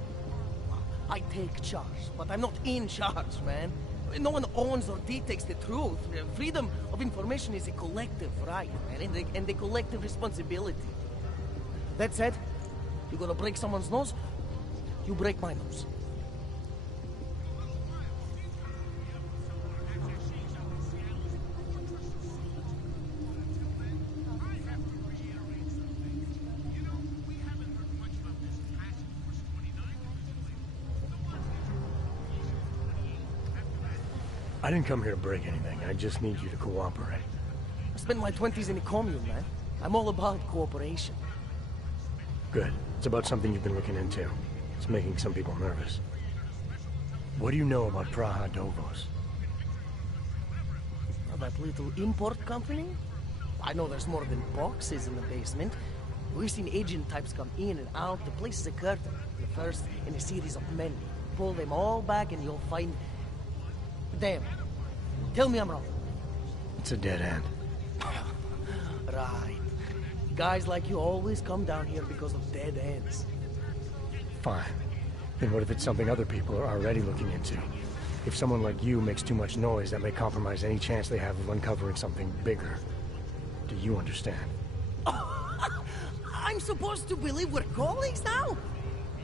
I take charge, but I'm not in charge, man. No one owns or dictates the truth. Freedom of information is a collective right, man, and a collective responsibility. That said, you gonna break someone's nose? You break my nose. I didn't come here to break anything. I just need you to cooperate. I spent my 20s in a commune, man. I'm all about cooperation. Good. It's about something you've been looking into. It's making some people nervous. What do you know about Praha Dovos? That little import company? I know there's more than boxes in the basement. We've seen agent types come in and out. The place is a curtain. The first in a series of many. Pull them all back and you'll find... Damn. Tell me I'm wrong. It's a dead end. Right. Guys like you always come down here because of dead ends. Fine. Then what if it's something other people are already looking into? If someone like you makes too much noise, that may compromise any chance they have of uncovering something bigger. Do you understand? I'm supposed to believe we're colleagues now?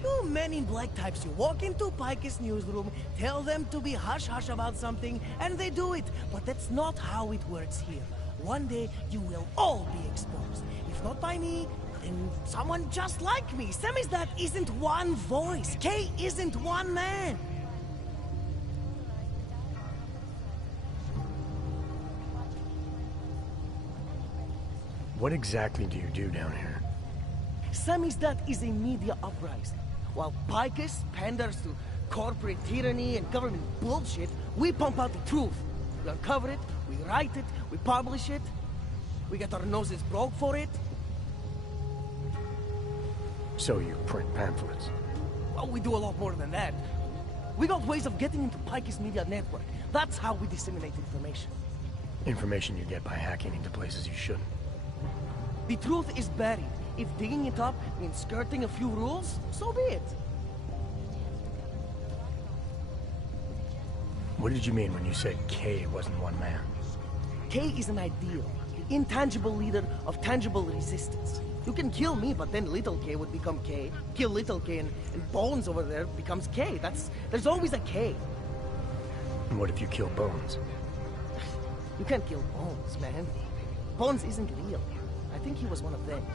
You men in black types, you walk into Pike's newsroom, tell them to be hush-hush about something, and they do it. But that's not how it works here. One day, you will all be exposed. If not by me, then someone just like me. Samizdat isn't one voice. K isn't one man. What exactly do you do down here? Samizdat is a media uprising. While Picus panders to corporate tyranny and government bullshit, we pump out the truth. We uncover it, we write it, we publish it. We get our noses broke for it. So you print pamphlets? Well, we do a lot more than that. We got ways of getting into Picus media network. That's how we disseminate information. Information you get by hacking into places you shouldn't. The truth is buried. If digging it up means skirting a few rules, so be it. What did you mean when you said K wasn't one man? K is an ideal, the intangible leader of tangible resistance. You can kill me, but then little K would become K. Kill little K and Bones over there becomes K. There's always a K. And what if you kill Bones? You can't kill Bones, man. Bones isn't real. I think he was one of them.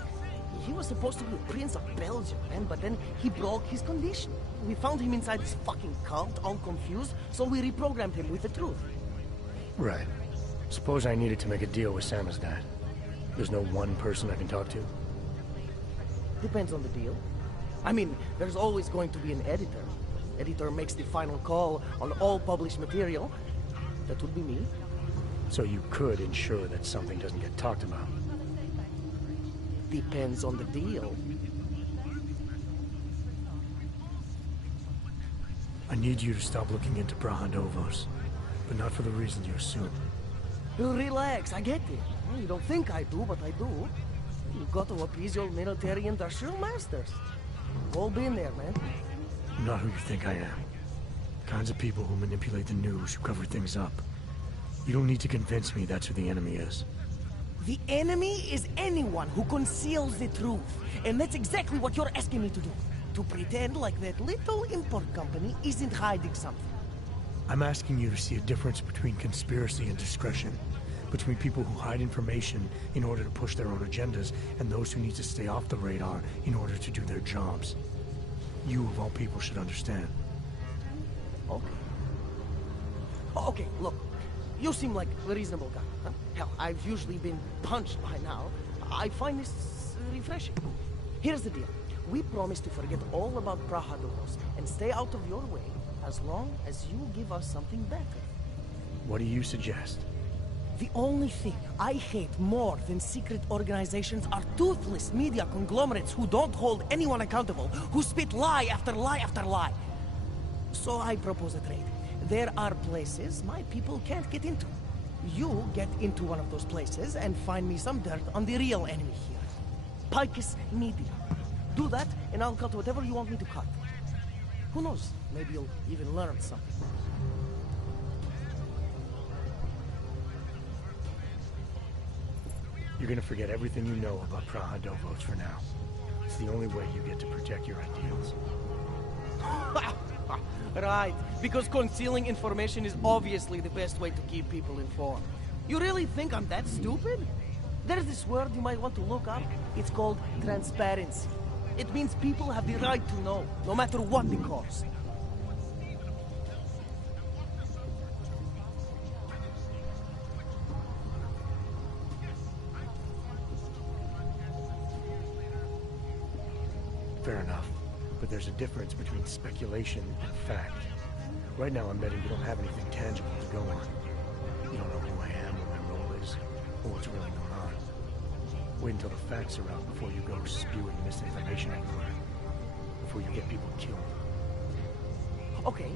He was supposed to be a prince of Belgium, man, but then he broke his condition. We found him inside this fucking cult, all confused, so we reprogrammed him with the truth. Right. Suppose I needed to make a deal with Samizdat. There's no one person I can talk to? Depends on the deal. I mean, there's always going to be an editor. Editor makes the final call on all published material. That would be me. So you could ensure that something doesn't get talked about? Depends on the deal. I need you to stop looking into Praha Dovos, but not for the reasons you assume. Relax, I get it. You don't think I do, but I do. You've got to appease your military industrial masters. We've all been there, man. I'm not who you think I am. Kinds of people who manipulate the news, who cover things up. You don't need to convince me that's who the enemy is. The enemy is anyone who conceals the truth. And that's exactly what you're asking me to do. To pretend like that little import company isn't hiding something. I'm asking you to see a difference between conspiracy and discretion. Between people who hide information in order to push their own agendas and those who need to stay off the radar in order to do their jobs. You, of all people, should understand. Okay. Okay, look. You seem like a reasonable guy, huh? Hell, I've usually been punched by now. I find this refreshing. Here's the deal. We promise to forget all about Prahadoros and stay out of your way as long as you give us something better. What do you suggest? The only thing I hate more than secret organizations are toothless media conglomerates who don't hold anyone accountable, who spit lie after lie after lie. So I propose a trade. There are places my people can't get into. You get into one of those places and find me some dirt on the real enemy here. Picus Media. Do that, and I'll cut whatever you want me to cut. Who knows? Maybe you'll even learn something. You're gonna forget everything you know about Prahadoros for now. It's the only way you get to protect your ideals. Right, because concealing information is obviously the best way to keep people informed. You really think I'm that stupid? There's this word you might want to look up. It's called transparency. It means people have the right to know, no matter what the cost. Fair enough. But there's a difference between speculation and fact. Right now I'm betting you don't have anything tangible to go on. You don't know who I am, what my role is, or what's really going on. Wait until the facts are out before you go spewing misinformation everywhere. Before you get people killed. Okay,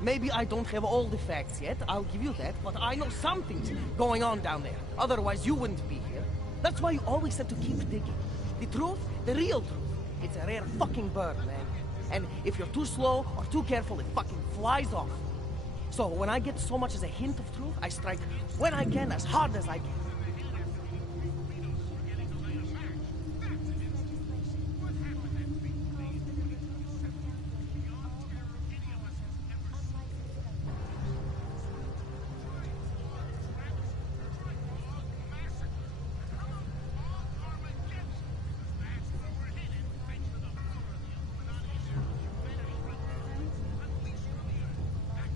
maybe I don't have all the facts yet, I'll give you that, but I know something's going on down there. Otherwise you wouldn't be here. That's why you always have to keep digging. The truth, the real truth. It's a rare fucking bird, man. And if you're too slow or too careful, it fucking flies off. So when I get so much as a hint of truth, I strike when I can, as hard as I can.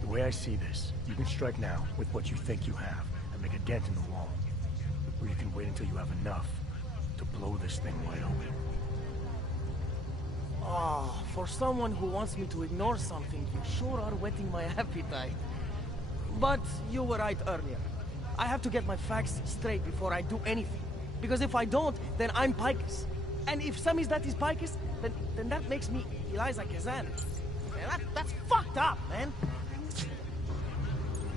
The way I see this, you can strike now with what you think you have and make a dent in the wall. Or you can wait until you have enough to blow this thing wide open. Oh, for someone who wants me to ignore something, you sure are whetting my appetite. But you were right earlier. I have to get my facts straight before I do anything. Because if I don't, then I'm Picus. And if Samizdat is Picus, then that makes me Eliza Kazan. And that's fucked up, man.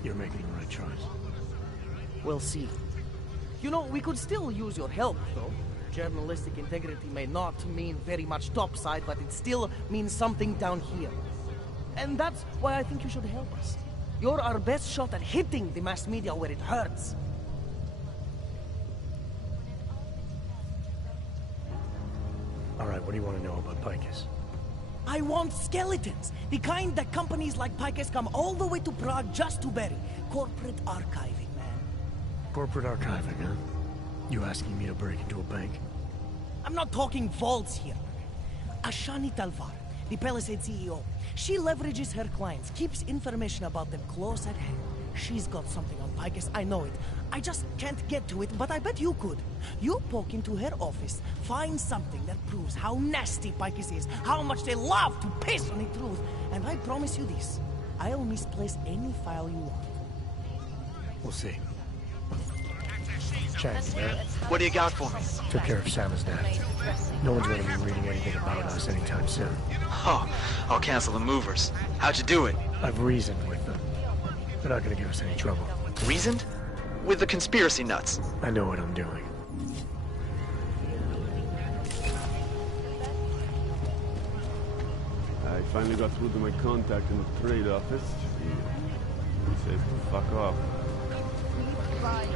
You're making the right choice. We'll see. You know, we could still use your help, though. Journalistic integrity may not mean very much topside, but it still means something down here. And that's why I think you should help us. You're our best shot at hitting the mass media where it hurts. Alright, what do you want to know about Picus? I want skeletons. The kind that companies like Picus come all the way to Prague just to bury. Corporate archiving, man. Corporate archiving, huh? You asking me to break into a bank? I'm not talking vaults here. Ashani Talvar, the Palisade CEO. She leverages her clients, keeps information about them close at hand. She's got something on Picus, I know it. I just can't get to it, but I bet you could. You poke into her office, find something that proves how nasty Picus is, how much they love to piss on the truth, and I promise you this, I'll misplace any file you want. We'll see. Chang, there. What do you got for me? Took care of Samizdat. No one's going to be reading anything about us anytime soon. Oh, I'll cancel the movers. How'd you do it? I've reasoned with them. They're not going to give us any trouble. Reasoned? With the conspiracy nuts. I know what I'm doing. I finally got through to my contact in the trade office. He says to fuck off. Keep trying.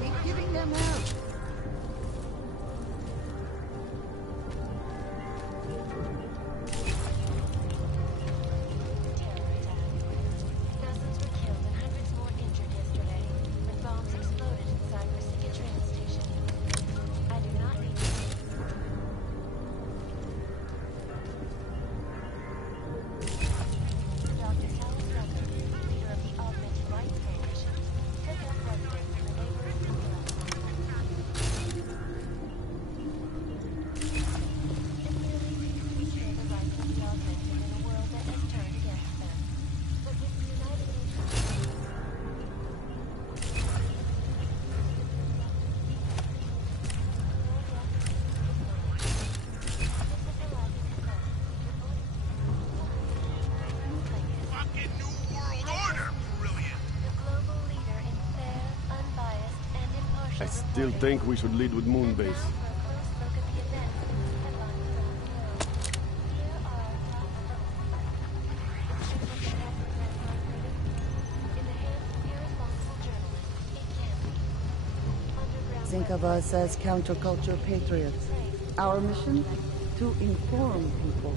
Keep giving them help. Dozens were killed and hundreds more injured yesterday when bombs exploded inside Rasica train station. I do not need to. Dr. Talis Rucker, leader of the Augmented Life Coalition, I still think we should lead with Moonbase. Think of us as counterculture patriots. Our mission? To inform people,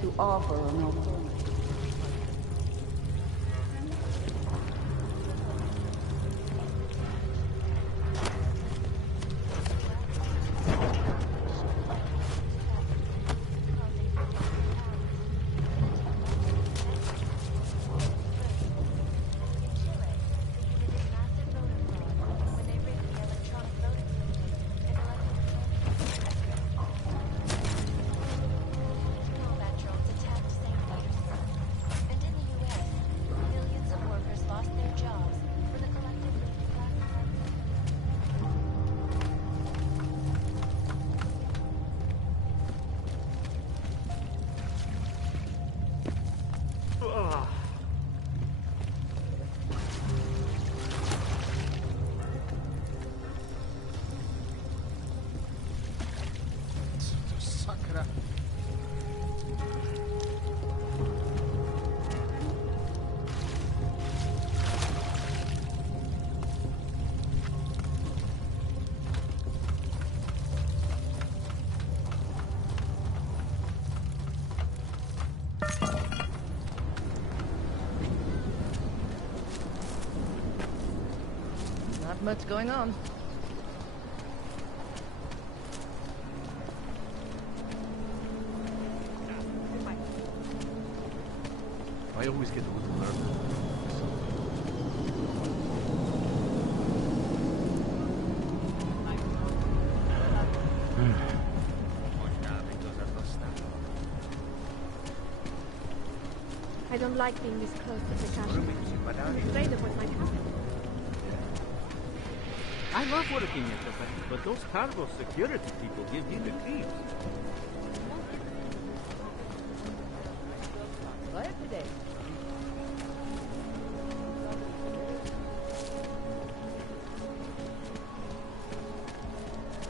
to offer an alternative. Not much going on. I always get a little nervous. I don't like being this close to the castle. I'm afraid of what might happen. I love working at the bank, but those cargo security people give me the creeps. Quiet today.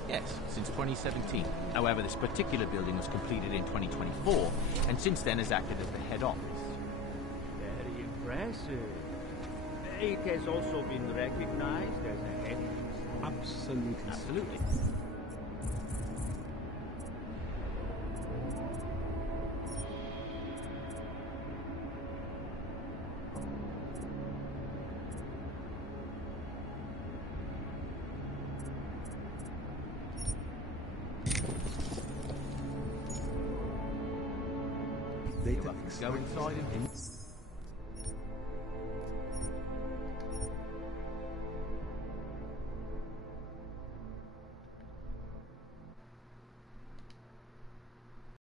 Yes, since 2017. However, this particular building was completed in 2024, and since then has acted as the head office. Very impressive. It has also been recognized as a head. Absolutely. Absolutely. Go inside and